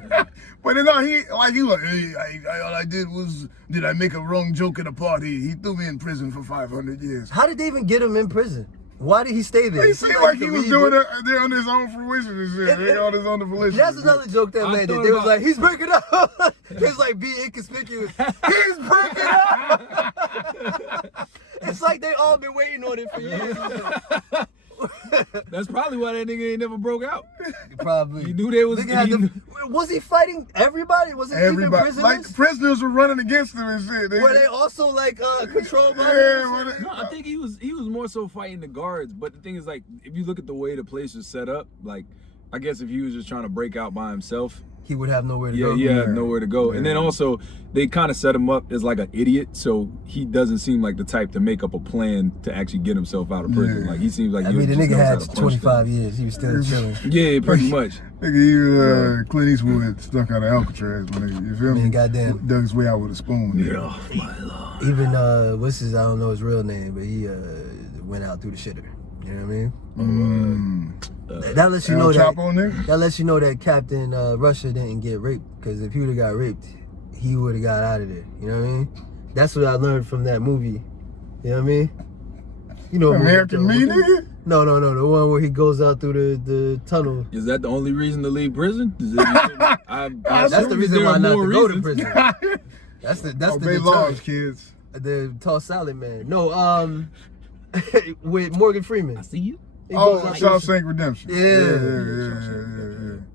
But then, no, he was like, hey, all I did was, did I make a wrong joke at a party? He threw me in prison for 500 years. How did they even get him in prison? Why did he stay there? He seemed like he was doing it there on his own fruition and shit. They on his own fruition. That's another joke that man did. They was like, he's breaking up. He was like, be inconspicuous. He's breaking up. It's like they all been waiting on it for years. That's probably why that nigga ain't never broke out. Probably. He knew there was. Was he fighting everybody? Was it even prisoners? Like prisoners were running against him and shit. Were they also like controlled by No, I think he was more so fighting the guards. But the thing is, like, if you look at the way the place was set up, like, I guess if he was just trying to break out by himself, he would have nowhere to go. Yeah, he had nowhere to go. Yeah. And then also, they kind of set him up as like an idiot, so he doesn't seem like the type to make up a plan to actually get himself out of prison. Like, he seems like I mean, the nigga had 25 years. He was still chilling. Yeah, pretty much. Nigga, he Clint Eastwood stuck out of Alcatraz, my nigga. You feel me? Goddamn. Dug his way out with a spoon. Yeah, my lord. Even, what's his, I don't know his real name, but he went out through the shitter. You know what I mean? That lets you know that lets you know that Captain Russia didn't get raped, because if he would have got raped, he would have got out of there. You know what I mean? That's what I learned from that movie. You know what I mean? You know, American Me, nigga? No, the one where he goes out through the tunnel. Is that the only reason to leave prison? That's the reason why not to go to prison. That's the laws, kids. The tall salad man. No, with Morgan Freeman. I see you. Shawshank Redemption.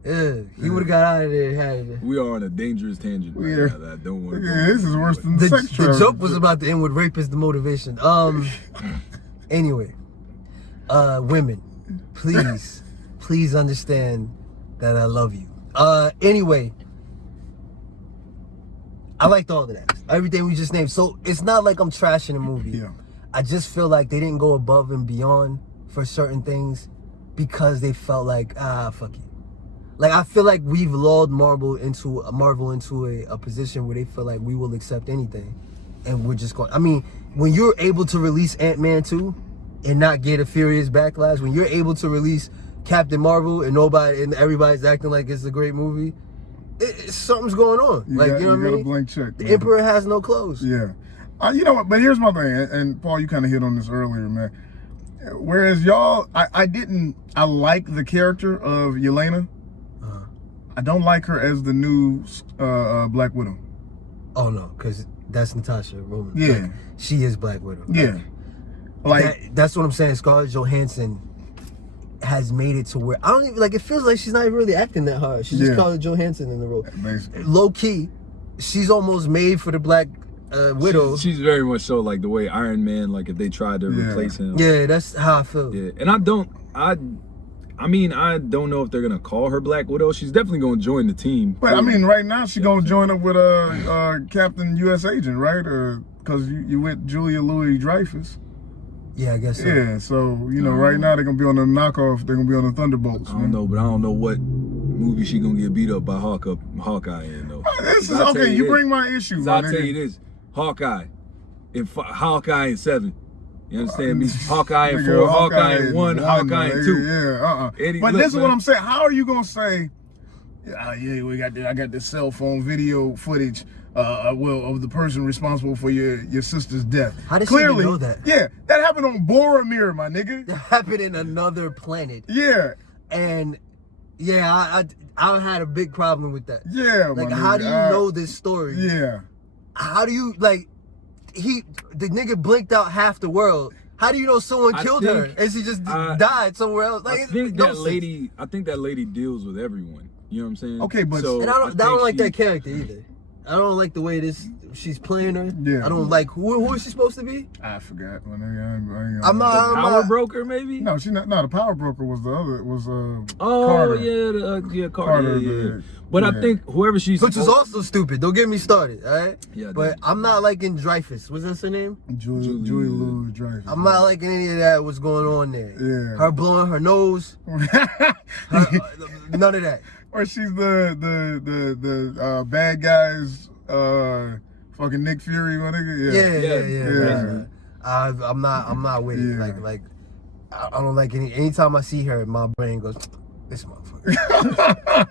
Yeah. He would have got out of there. We are on a dangerous tangent right now that I don't want to go. This is worse than the sex The joke was about to end with rape is the motivation. Anyway, women, please understand that I love you. Anyway, I liked all of that. Everything we just named. So it's not like I'm trashing the movie. Yeah. I just feel like they didn't go above and beyond for certain things because they felt like, fuck you. Like, I feel like we've lulled Marvel into a position where they feel like we will accept anything. And we're just going, I mean, when you're able to release Ant-Man 2 and not get a furious backlash, when you're able to release Captain Marvel and everybody's acting like it's a great movie, something's going on. You know what I mean? A blank check. The Emperor has no clothes. Yeah. You know what, but here's my thing, and Paul, you kind of hit on this earlier, man. Whereas y'all, I like the character of Yelena. I don't like her as the new Black Widow. Oh no, because that's Natasha Romanoff. Yeah. Like, she is Black Widow. Yeah. That's what I'm saying. Scarlett Johansson has made it to where I don't even it feels like she's not even really acting that hard. She's just Scarlett Johansson in the role. Basically. Low key, she's almost made for the Black Widow. She's very much so like the way Iron Man, like if they tried to replace him. Yeah, that's how I feel. Yeah, and I don't know if they're gonna call her Black Widow. She's definitely gonna join the team. But I mean, right now she's gonna join up with Captain U.S. Agent, right? Because you went Julia Louis-Dreyfus. Yeah, I guess so. Yeah, so right now they're gonna be on the knockoff. They're gonna be on the Thunderbolts. I don't know, but I don't know what movie she gonna get beat up by Hawkeye in though. This is okay. You bring my issue. I'll tell you this: Hawkeye in 7. You understand me? Hawkeye in 4, Hawkeye in 1, Hawkeye in 2. Yeah, But this is what I'm saying. How are you gonna say Yeah, I got this cell phone video footage. Of the person responsible for your sister's death. How did she even know that? Yeah, that happened on Boromir, my nigga. That happened in another planet. Yeah. And yeah, I had a big problem with that. Yeah, like, my how nigga. do you know this story? Yeah. How do you the nigga blinked out half the world. How do you know someone killed her and she just died somewhere else? Like, I think that lady deals with everyone. You know what I'm saying? Okay, but and I don't like that character either. I don't like the way she's playing her. Yeah. I don't like who is she supposed to be? I forgot. My nigga. I'm not. Power broker, maybe? No, she not. No, the power broker was the other. Was Carter. Yeah, Carter. Yeah. But I think whoever she's which is also stupid. Don't get me started, all right? Yeah. But I'm not liking Dreyfus. What's that her name? Julie Louis Dreyfus. I'm not liking any of that. What's going on there? Yeah. Her blowing her nose. None of that. Or she's the bad guys, fucking Nick Fury, my nigga. Yeah. I'm not with it. Like I don't like anytime I see her, my brain goes, this motherfucker.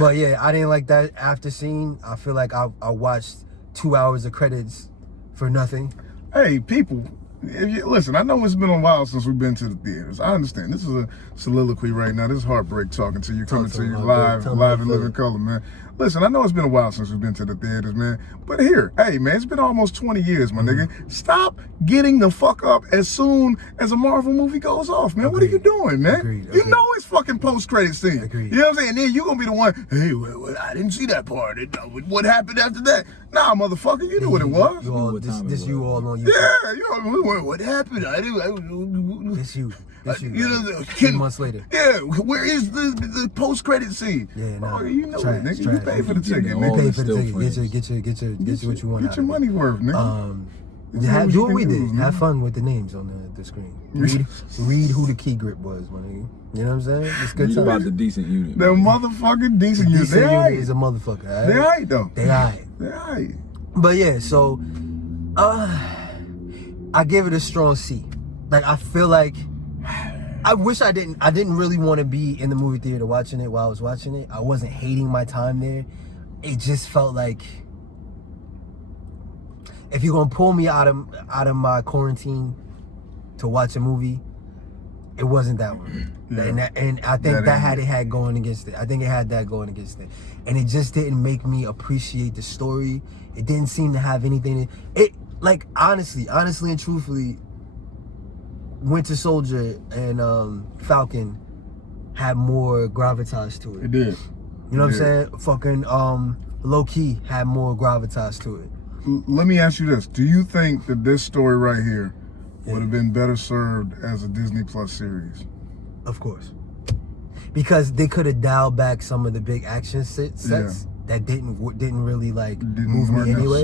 But yeah, I didn't like that after scene. I feel like I watched 2 hours of credits for nothing. Hey, people. Listen, I know it's been a while since we've been to the theaters. I understand. This is a soliloquy right now. This is heartbreak talking to you, coming to you live in living color, man. Listen, I know it's been a while since we've been to the theaters, man. But here, hey, man, it's been almost 20 years, my nigga. Stop getting the fuck up as soon as a Marvel movie goes off, man. What are you doing, man? You know it's fucking post-credit scene. You know what I'm saying? And then you gonna be the one, hey, well, I didn't see that part. What happened after that? Nah, motherfucker, you knew what it was. You all on YouTube. Yeah, you know, what happened? I didn't. It's you. You know, 10 months later. Yeah, where is the post-credit scene? Yeah, no. You know it, nigga. You pay for the ticket, You nigga. pay for the ticket. Get what you want. Get your money worth, nigga. Do what we did. Have fun with the names on the screen. Read who the key grip was, my nigga. You know what I'm saying? It's good Read time. about the decent unit. The motherfucking decent unit. Decent unit is a motherfucker. Right? They aight though. They aight. They aight. But yeah, so I give it a strong C. Like, I feel like I wish I didn't really want to be in the movie theater watching it while I was watching it. I wasn't hating my time there. It just felt like if you're gonna pull me out of my quarantine to watch a movie, it wasn't that one. Yeah. And I think that had going against it. I think it had that going against it. And it just didn't make me appreciate the story. It didn't seem to have anything. Like, honestly and truthfully, Winter Soldier and Falcon had more gravitas to it. It did. You know what I'm saying? Fucking Low-Key had more gravitas to it. Let me ask you this. Do you think that this story right here would have been better served as a Disney Plus series? Of course. Because they could have dialed back some of the big action sets that didn't really move me anyway.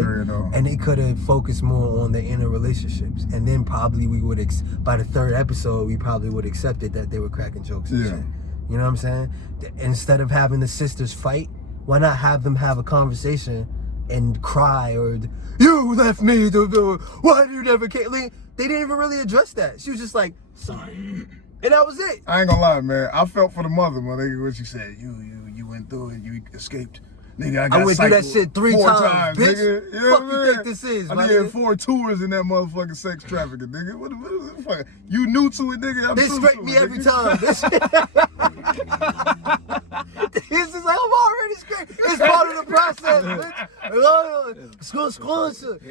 And they could have focused more on the inner relationships. And then probably we would, by the third episode, we probably would have accepted that they were cracking jokes and shit. You know what I'm saying? Instead of having the sisters fight, why not have them have a conversation and cry, or you left me, why you never came? Like, they didn't even really address that. She was just like, sorry. And that was it. I ain't gonna lie, man. I felt for the mother, my nigga, when she said, you went through it, you escaped. Nigga, I went through that shit 3 times, bitch. Nigga. You know what you think this is, I did 4 tours in that motherfucking sex trafficking, nigga. What the fuck? You new to it, nigga? They straight me every time. This is like, I'm already straight. It's part of the process, bitch.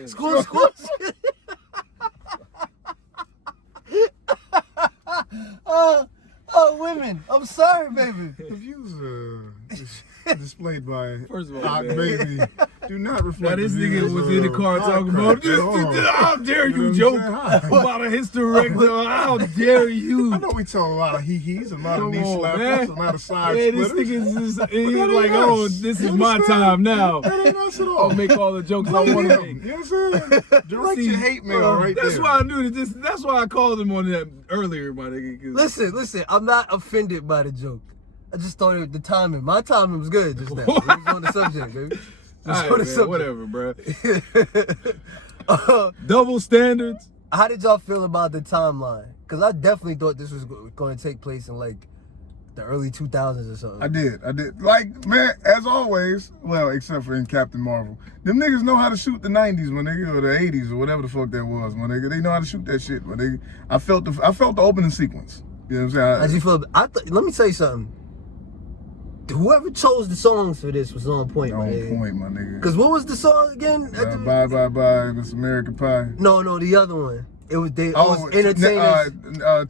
Squash. Oh, women. I'm sorry, baby. The views displayed by First of all, Hot man. Baby do not reflect. Now this the nigga views was of in the car talking about this. How dare you joke about a hysterectomy? How dare you? I know we tell a lot of hee-hees, a lot of knee Come on, slappers, man. a lot of side Yeah, this splitters. nigga is But he's that like, ain't oh, us. this is You my understand? time now. That ain't us at all. I'll make all the jokes I Blame want to him. make. You know what I'm saying? Direct your hate mail right That's there. why I knew that. That's why I called him on that earlier, my nigga. Listen. I'm not offended by the joke. I just thought the timing. My timing was good just now. It was on the subject, baby. All right, man, whatever, bro. Double standards. How did y'all feel about the timeline? Because I definitely thought this was going to take place in like the early 2000s or something. I did. Like, man, as always, well, except for in Captain Marvel, them niggas know how to shoot the 90s, my nigga, or the 80s, or whatever the fuck that was, my nigga. They know how to shoot that shit, my nigga. I felt the opening sequence. You know what I'm saying? As you feel, let me tell you something. Whoever chose the songs for this was on point, my nigga. On point, my nigga. Because what was the song again? Bye, bye, bye, Miss American Pie. No, the other one. It was entertainers.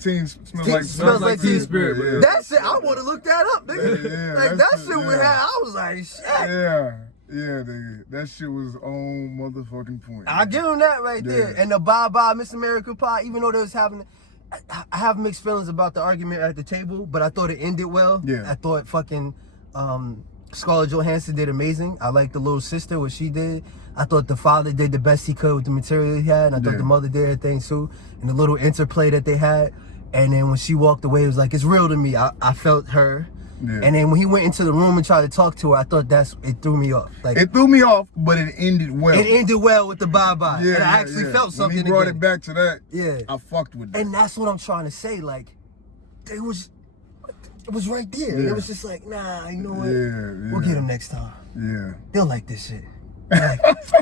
Teen Smells Like Teen Spirit. Yeah. That shit, I want to look that up, nigga. Yeah, like that shit we had, I was like, shit. Yeah, nigga. That shit was on motherfucking point. I give him that right there. And the Bye Bye Miss America Pie, even though they was having, I have mixed feelings about the argument at the table, but I thought it ended well. Yeah. I thought fucking Scarlett Johansson did amazing. I liked the little sister, what she did. I thought the father did the best he could with the material he had. And I thought the mother did her thing too. And the little interplay that they had. And then when she walked away, it was like, it's real to me. I felt her. Yeah. And then when he went into the room and tried to talk to her, I thought it threw me off. Like, it threw me off, but it ended well. It ended well with the bye-bye. Yeah, and I actually felt something when he brought again. it back to that, yeah, I fucked with that. And that's what I'm trying to say. Like, it was right there. Yeah. It was just like, nah, you know what? Yeah. We'll get him next time. Yeah. They'll like this shit.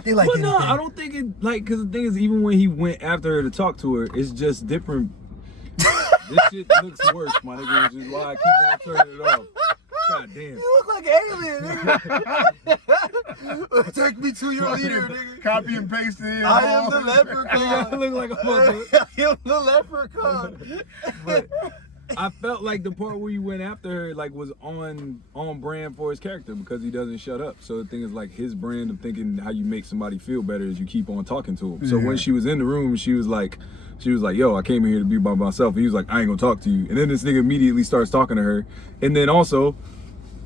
They like But no, I don't think it, like, because the thing is, even when he went after her to talk to her, it's just different. This shit looks worse, my nigga, which is why I keep on turning it off. God damn. You look like an alien, nigga. Take me to your leader, nigga. Copy and paste it. I am the leprechaun. I look like a motherfucker. I am the leprechaun. But I felt like the part where you went after her, like, was on brand for his character because he doesn't shut up. So the thing is, like, his brand of thinking how you make somebody feel better is you keep on talking to him. So when she was in the room, she was like, yo, I came here to be by myself. And he was like, I ain't gonna talk to you. And then this nigga immediately starts talking to her. And then also,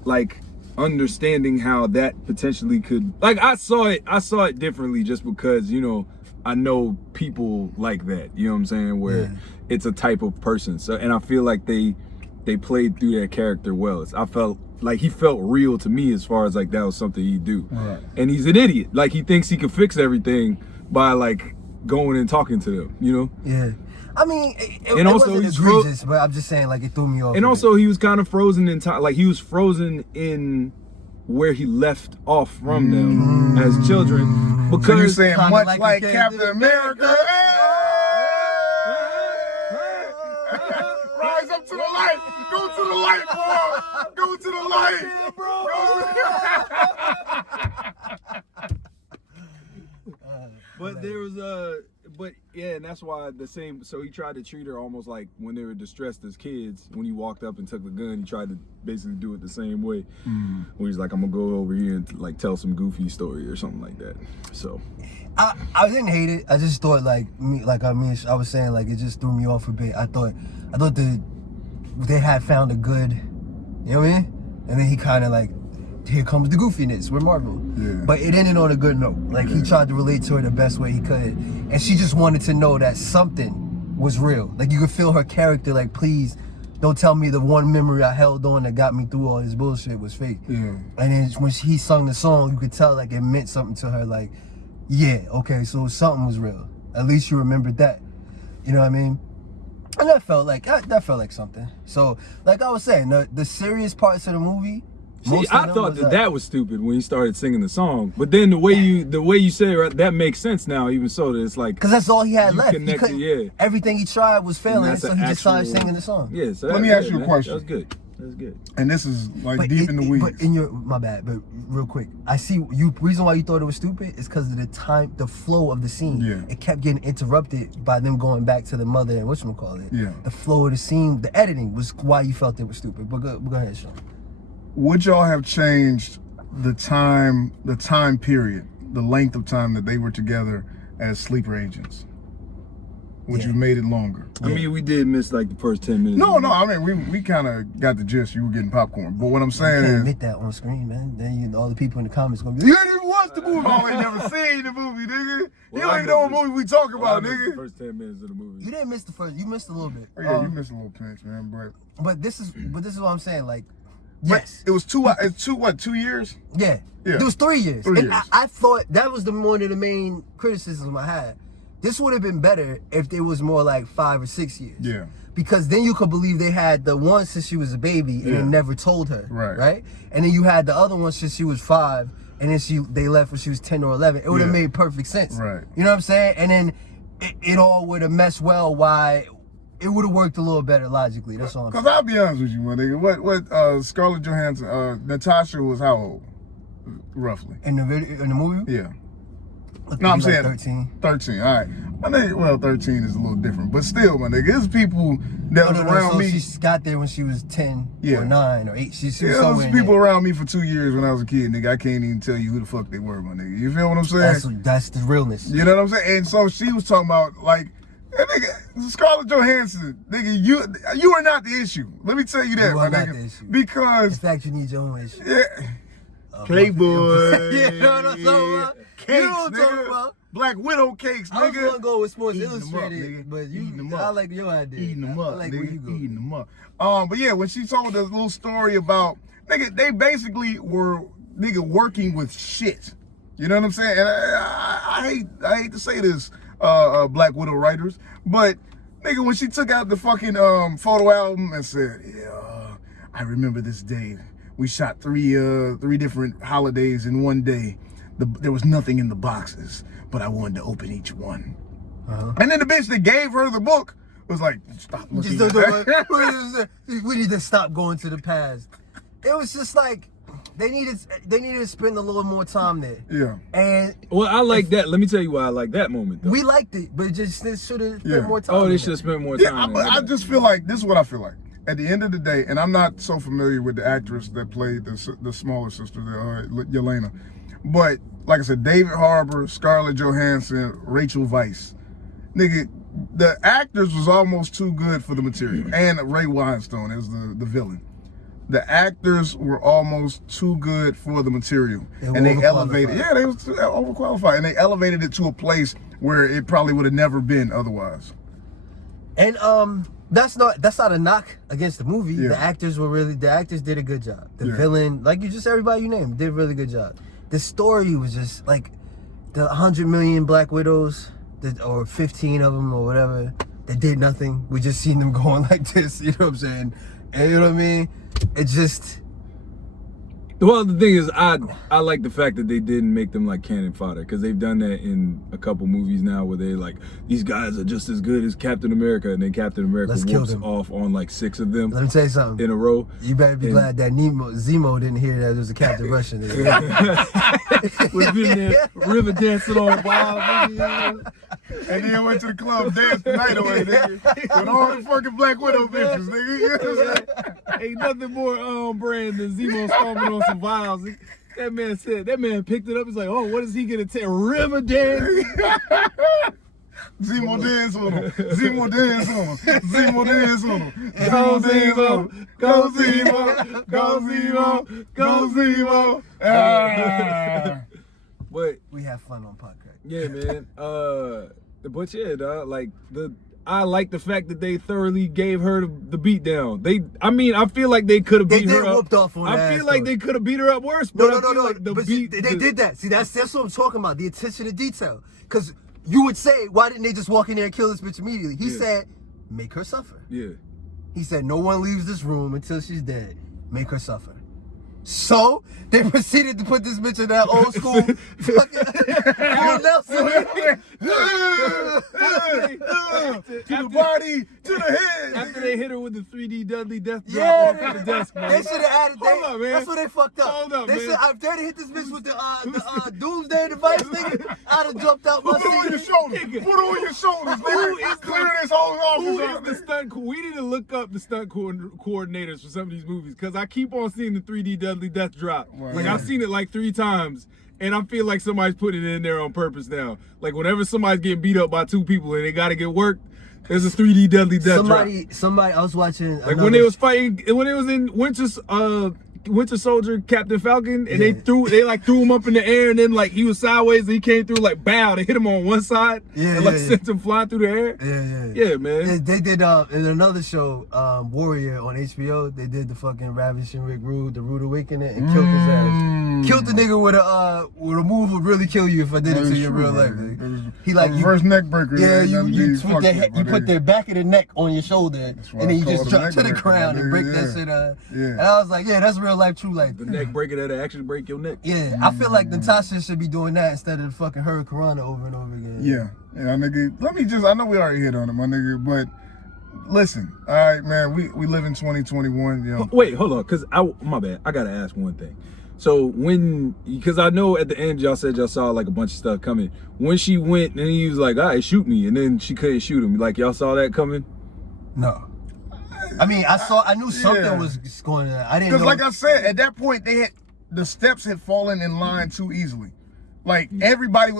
like, understanding how that potentially could, like, I saw it differently just because, you know, I know people like that, you know what I'm saying, where it's a type of person. So, and I feel like they played through that character well. I felt like he felt real to me as far as, like, that was something he'd do. Right. And he's an idiot. Like, he thinks he can fix everything by, like, going and talking to them, you know? Yeah. I mean, and also wasn't he's egregious, but I'm just saying, like, it threw me off. And also, he was kind of frozen in time. Like, he was frozen in where he left off from them as children. Because so you're saying much like Captain America. Rise up to the light. Go to the light, boy. Go to the light. Bro. But there was and that's why so he tried to treat her almost like when they were distressed as kids. When he walked up and took the gun, he tried to basically do it the same way. Where he's like, I'm gonna go over here and, like, tell some goofy story or something like that. So I didn't hate it. I just thought, like I was saying, like, it just threw me off a bit. I thought they had found a good, you know what I mean? And then he kind of, like, here comes the goofiness with Marvel. Yeah. But it ended on a good note. Like, he tried to relate to her the best way he could. And she just wanted to know that something was real. Like, you could feel her character, like, please don't tell me the one memory I held on that got me through all this bullshit was fake. Yeah. And then when he sung the song, you could tell, like, it meant something to her. Like, yeah, okay, so something was real. At least you remembered that. You know what I mean? And that felt like something. So, like I was saying, the serious parts of the movie, see, I thought that was stupid when he started singing the song, but then the way you say it, that makes sense now. Even so, that it's like, because that's all he had left. Connected, everything he tried was failing, so he just started singing the song. Yeah. So let me ask you a question. That's good. That's good. And this is like deep in the weeds. But my bad. But real quick, I see reason why you thought it was stupid is because of the flow of the scene. Yeah. It kept getting interrupted by them going back to the mother and whatchamacallit. Yeah. The flow of the scene, the editing was why you felt it was stupid. But go ahead, Sean. Would y'all have changed the time period, the length of time that they were together as sleeper agents? Would you have made it longer? I mean, we did miss, like, the first 10 minutes. No, I mean, we kind of got the gist. You were getting popcorn. But what I'm saying is, is, admit that on screen, man. Then all the people in the comments gonna be like, you didn't even watch the movie. I ain't never seen the movie, nigga. You don't even know what movie we talking about, nigga. The first 10 minutes of the movie. You didn't miss the first. You missed a little bit. Oh, yeah, you missed a little pinch, man. But this is what I'm saying. Like, yes, it was 2 years. Yeah. It was 3 years. I thought that was one of the main criticisms I had. This would have been better if it was more like 5 or 6 years. Yeah. Because then you could believe they had the one since she was a baby and they never told her. Right. And then you had the other one since she was 5 and then they left when she was 10 or 11. It would have made perfect sense. Right. You know what I'm saying? And then it all would have meshed well. Why it would have worked a little better logically. That's all I'm saying. Because I'll be honest with you, my nigga. What Scarlett Johansson, Natasha was how old? Roughly. In the movie? Yeah. No, I'm saying 13. 13, all right. My nigga, well, 13 is a little different. But still, my nigga, there's people that was around so me. She got there when she was 10 or 9 or 8. She was there's people around me for 2 years when I was a kid, nigga. I can't even tell you who the fuck they were, my nigga. You feel what I'm saying? That's the realness. You know what I'm saying? And so she was talking about, like, hey, nigga, Scarlett Johansson, nigga, you are not the issue. Let me tell you that, my nigga. The issue. Because... In fact, you need your own issue. Yeah. Playboy. You know what I'm talking about? Cakes, you know what I'm nigga. talking about? Black Widow cakes, nigga. I was gonna go with Sports Eating Illustrated, up, but I like your idea. Eating them up, I like nigga. where you go. Eating them up. But yeah, when she told us a little story about, nigga, they basically were, nigga, working with shit. You know what I'm saying? And I hate to say this, Black Widow writers, but nigga, when she took out the fucking photo album and said, yeah, I remember this day. We shot three different holidays in one day. There was nothing in the boxes, but I wanted to open each one. And then the bitch that gave her the book was like, stop looking at that. We need to stop going to the past. It was just like, they needed to spend a little more time there. Yeah. And well, I like that. Let me tell you why I like that moment, though. We liked it, but they should have spent more time. Oh, they should have spent more time. I just feel like, this is what I feel like. At the end of the day, and I'm not so familiar with the actress that played the smaller sister, Yelena, but like I said, David Harbour, Scarlett Johansson, Rachel Weisz, nigga, the actors was almost too good for the material, and Ray Winstone as the villain. The actors were almost too good for the material, and they elevated. Yeah, they was overqualified, and they elevated it to a place where it probably would have never been otherwise. And that's not a knock against the movie. The actors did a good job. The villain, like you just everybody you named, did a really good job. The story was just like the 100 million Black Widows, or 15 of them or whatever, that did nothing. We just seen them going like this, you know what I'm saying? And you know what I mean? It just... Well, the thing is, I like the fact that they didn't make them like cannon fodder, because they've done that in a couple movies now where they're like, these guys are just as good as Captain America, and then Captain America whoops off on like 6 of them. Let me tell you something. In a row. You better be glad that Zemo didn't hear that there was a Captain Russian there. We've been there river dancing on wild. And then went to the club, danced the night away, nigga. With all the fucking Black Widow bitches, nigga. You know what I'm saying? Ain't nothing more on brand than Zemo stomping on some vials. That man picked it up. He's like, oh, what is he gonna take? River dance? Zemo dance on him. Zemo dance on him. Zemo dance on him. Go Zemo. Go Zemo. Go Zemo. Go Zemo. But we have fun on podcast. Yeah, man. But yeah, dog, like I like the fact that they thoroughly gave her the beat down. I feel like they could have beat her up. Whooped off on I feel like they could have beat her up worse. But No. Like the but beat, they did that. See, that's what I'm talking about. The attention to detail. Because you would say, why didn't they just walk in there and kill this bitch immediately? He said, make her suffer. Yeah. He said, no one leaves this room until she's dead. Make her suffer. So they proceeded to put this bitch in that old school fucking Nelson. To the body, to the head. After they hit her with the 3D Dudley death drop off the desk, man. They should have added that. Hold up, man. That's where they fucked up. Hold up, they man. If they'd hit this bitch with the doomsday device, nigga, I'd have jumped out my Put it on your seat. shoulders. Put it on your shoulders, nigga. Clear this whole office out. Who is the stunt? We need to look up the stunt coordinators for some of these movies, because I keep on seeing the 3D Dudley death drop. Right. Like I've seen it like 3 times, and I feel like somebody's putting it in there on purpose now. Like whenever somebody's getting beat up by 2 people and they got to get worked, there's a 3D Dudley death drop. Somebody, I was watching. Like when they was fighting, when they was in Winter's Winter Soldier, Captain Falcon, and they threw him up in the air, and then like he was sideways, and he came through like bow. They hit him on one side, and sent him flying through the air. Yeah, man. Yeah, they did in another show, Warrior on HBO. They did the fucking Ravishing Rick Rude, the Rude Awakening, and killed his ass. Killed the nigga with a move would really kill you if I did it to you in real life. He like reverse neck breaker. Yeah, you put the back of the neck on your shoulder, and then you just drop to the ground and break that shit. And I was like, yeah, that's real life, true life. The neck breaker that'll actually break your neck. Yeah, I feel like Natasha should be doing that instead of the fucking Hurricane over and over again. Yeah, nigga. I know we already hit on it, my nigga, but listen, all right, man. We live in 2021. You know. Wait, hold on, cause my bad. I gotta ask one thing. So because I know at the end y'all said y'all saw like a bunch of stuff coming. When she went and he was like, all right, shoot me, and then she couldn't shoot him. Like y'all saw that coming? No. I mean, I knew something was going on. I didn't know. Because like I said, at that point, the steps had fallen in line too easily. Like everybody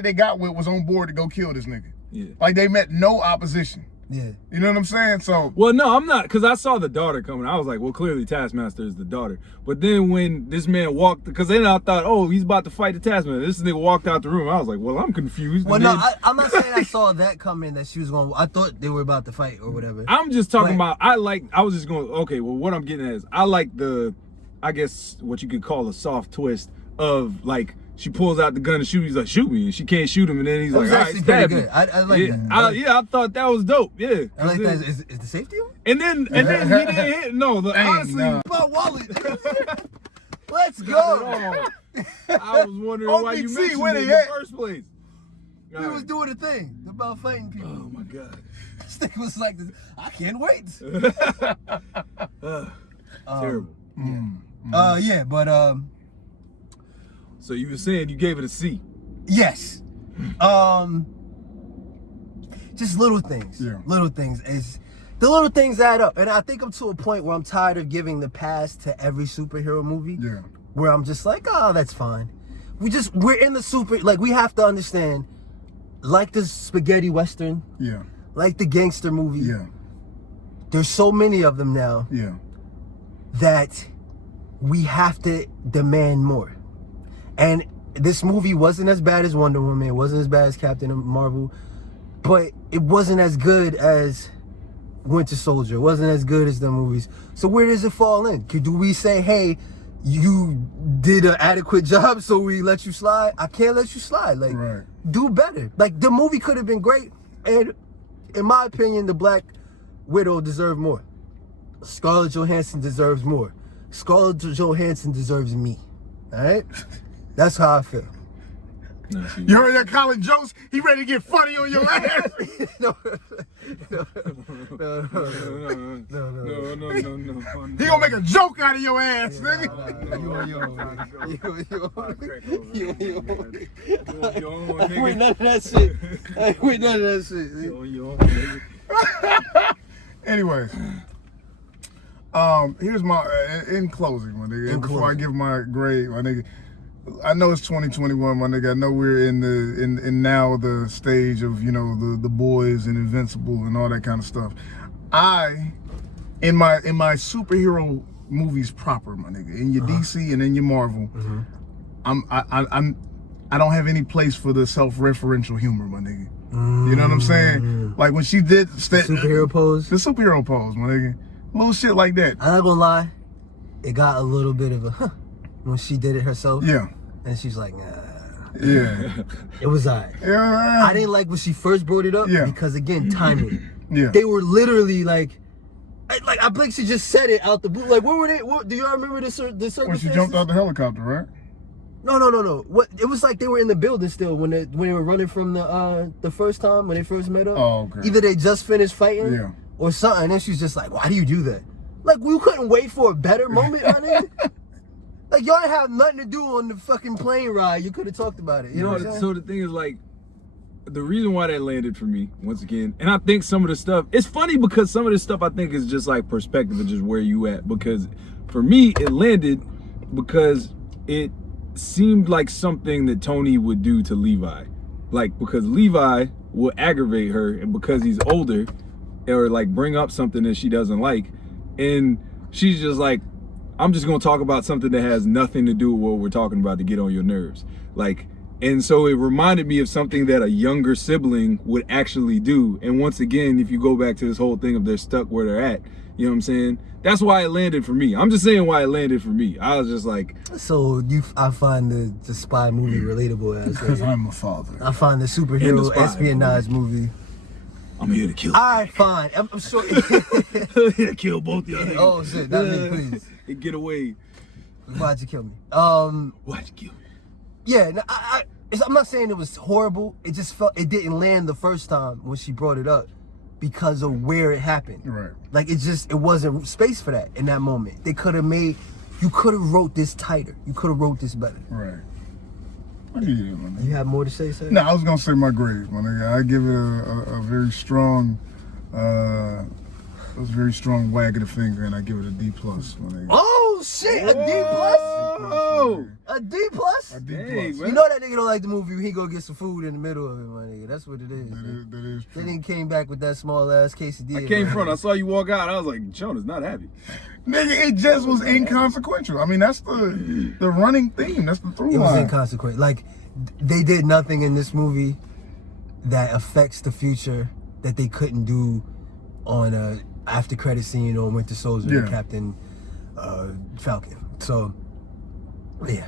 they got with was on board to go kill this nigga. Yeah. Like they met no opposition. Yeah. You know what I'm saying? So. Well, no, I'm not, because I saw the daughter coming. I was like, well, clearly Taskmaster is the daughter. But then when this man walked, because then I thought, oh, he's about to fight the Taskmaster. This nigga walked out the room. I was like, well, I'm confused. Well, I'm not saying I saw that coming, that she was going, I thought they were about to fight or whatever. I'm just talking about, I was just going, okay, well, what I'm getting at is, I like I guess what you could call a soft twist of like, she pulls out the gun and shoots. He's like, shoot me, and she can't shoot him, and then he's like, all right, stab me. I like that. I thought that was dope. Yeah, I like that. Is the safety on? And then he didn't hit. No, honestly, my wallet. Let's go. I was wondering why you mentioned it in the first place. He was doing a thing about fighting people. Oh my god. This thing was like, I can't wait. Terrible. Yeah, but so you were saying you gave it a C? Yes. Just little things. Yeah. Little things. The little things add up. And I think I'm to a point where I'm tired of giving the pass to every superhero movie. Yeah. Where I'm just like, oh, that's fine. We're in the we have to understand, like the spaghetti western. Yeah. Like the gangster movie. Yeah. There's so many of them now. Yeah. That we have to demand more. And this movie wasn't as bad as Wonder Woman. It wasn't as bad as Captain Marvel. But it wasn't as good as Winter Soldier. It wasn't as good as the movies. So where does it fall in? Do we say, hey, you did an adequate job, so we let you slide? I can't let you slide. Like, right. Do better. Like, the movie could have been great. And in my opinion, the Black Widow deserved more. Scarlett Johansson deserves more. Scarlett Johansson deserves me. All right? That's how I feel. You heard that, Colin Jost? He ready to get funny on your ass. No. He gonna make a joke out of your ass, nigga. Wait, none of that shit. Wait, none of that shit. Anyways, here's my in closing, my nigga. Before I give my grade, my nigga. I know it's 2021, my nigga. I know we're in now the stage of, you know, the boys and Invincible and all that kind of stuff. In my superhero movies proper, my nigga, in your DC and in your Marvel, I don't have any place for the self-referential humor, my nigga. You know what I'm saying? Like when she did superhero pose. The superhero pose, my nigga. Little shit like that. I'm not gonna lie, it got a little bit of a when she did it herself. Yeah. And she's like, nah. Yeah. It was alright. Yeah. I didn't like when she first brought it up because again, timing. Yeah. They were literally like I think she just said it out the blue. Like, what were they? Do y'all remember the circumstances? When she jumped out the helicopter, right? No. What? It was like they were in the building still when they were running from the first time when they first met up. Oh, okay. Either they just finished fighting, or something. And then she's just like, "Why do you do that?" Like, we couldn't wait for a better moment, honey. Like, y'all didn't have nothing to do on the fucking plane ride. You could have talked about it. You know what I'm saying? So the thing is, like, the reason why that landed for me, once again, and I think some of the stuff, it's funny because some of this stuff I think is just like perspective of just where you at. Because for me, it landed because it seemed like something that Tony would do to Levi. Like, because Levi will aggravate her, and because he's older, or like bring up something that she doesn't like, and she's just like, I'm just gonna talk about something that has nothing to do with what we're talking about to get on your nerves. Like, and so it reminded me of something that a younger sibling would actually do. And once again, if you go back to this whole thing of they're stuck where they're at, you know what I'm saying? That's why it landed for me. I'm just saying why it landed for me. I was just like, So I find the spy movie relatable as Because I'm a father. I find the In the superhero spy espionage movie. I'm here to kill. All right, fine. I'm sure. I'm here to kill both of y'all. Oh shit, not me, please. And get away. Why'd you kill me? Why'd you kill me? Yeah, no, I'm not saying it was horrible. It just felt it didn't land the first time when she brought it up because of where it happened. Right. Like it wasn't space for that in that moment. They could have you could have wrote this tighter. You could have wrote this better. Right. I get it, my nigga. You have more to say, sir? No, I was gonna say my grade, my nigga. I give it a very strong, wag of the finger, and I give it a D plus, my nigga. Oh shit, a D plus? Oh, A D plus? A D Dang, plus. You know that nigga don't like the movie. He go get some food in the middle of it, my nigga. That's what it is. That is They true. nigga came back with that small ass quesadilla. I came from. I saw you walk out. I was like, Jonah's not happy. Nigga, it just was inconsequential. I mean, that's the running theme. That's the through It was line. inconsequential. Like they did nothing in this movie that affects the future that they couldn't do on a after credit scene or Winter Soldier or Yeah. Captain Falcon. So yeah,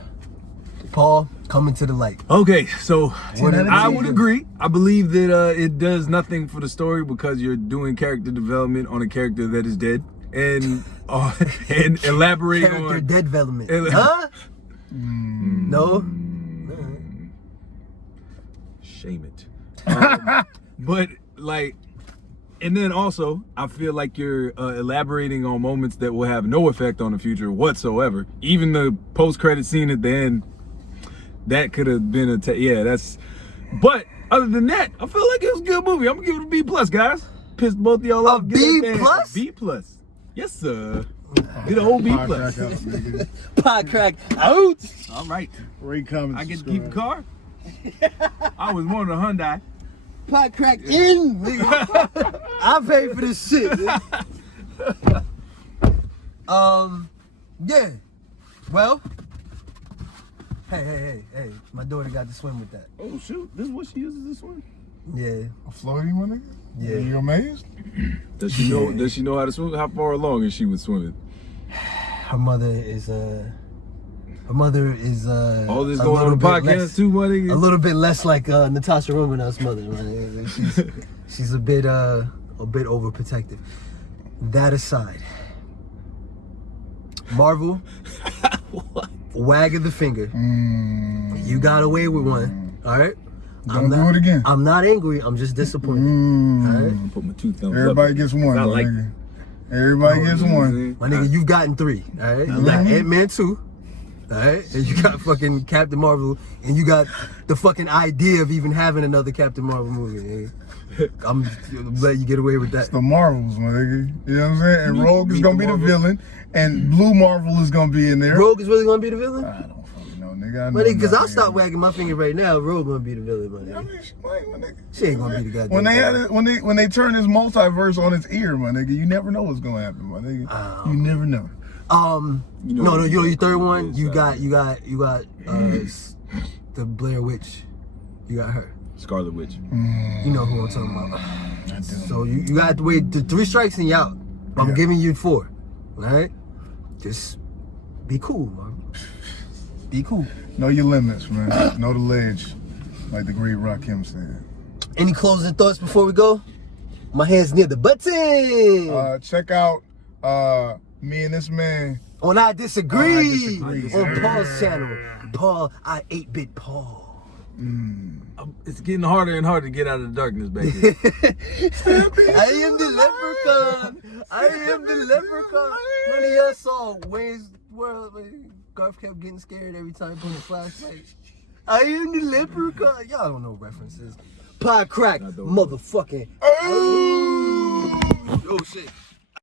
Paul, coming to the light. Okay, so What did I it would do? agree. I believe that it does nothing for the story because you're doing character development on a character that is dead and and elaborating Character on dead development. Ele- Huh? No. shame it. But like, and then also, I feel like you're elaborating on moments that will have no effect on the future whatsoever. Even the post-credit scene at the end, that could have been that's. But other than that, I feel like it was a good movie. I'm gonna give it a B plus, guys. Pissed both of y'all A off. Give it B that. plus? B plus. Yes, sir. Get a whole B Crack plus. out, nigga. Pot crack out. All right. Rate, comment, I get to keep the car. I was wanting a Hyundai. Pot crack in, nigga. I paid for this shit. Nigga. Yeah. Well. Hey. My daughter got to swim with that. Oh shoot! This is what she uses this one. Yeah. A floaty, my nigga? Yeah. You amazed? Does she know? Does she know how to swim? How far along is she with swimming? Her mother is All this a going on little the bit podcast less- too, buddy. a little bit less like Natasha Romanoff's mother. Man. She's a bit overprotective. That aside, Marvel, wag of the finger. You got away with one. All right. Don't do it again. I'm not angry. I'm just disappointed. All right. I'll put my 2 thumbs Everybody up. gets one, I my like nigga. Everybody gets one. My nigga, you've gotten 3. All right. You got Ant-Man 2. All right. And you got fucking Captain Marvel, and you got the fucking idea of even having another Captain Marvel movie. Nigga. I'm letting you get away with that. It's the Marvels, my nigga. You know what I'm saying? And Rogue is gonna be the villain, and Blue Marvel is gonna be in there. Rogue is really gonna be the villain? I don't fucking know, nigga. I know But because nothing, I'll stop nigga. wagging my finger right now. Rogue gonna be the villain, my I nigga. mean, my nigga. She ain't gonna be the goddamn When they had villain. it, when they turn this multiverse on its ear, my nigga, you never know what's gonna happen, my nigga. You never know. You know your third what one. it is, You got the Blair Witch. You got her. Scarlet Witch. You know who I'm talking about. So you got to wait. The 3 strikes and you out. I'm giving you 4. All right. Just be cool, man. Be cool. Know your limits, man. Know the ledge, like the great Rakim said. Any closing thoughts before we go? My hand's near the button. Check out me and this man. On I Disagree. Disagree. On Paul's channel. Paul, I 8-bit Paul. It's getting harder and harder to get out of the darkness back here. I am the leprechaun. I am the leprechaun. None of y'all saw Wayne's World. Garth kept getting scared every time he put a flashlight. I am the leprechaun. Y'all don't know references. Pie crack, motherfucking. Oh shit.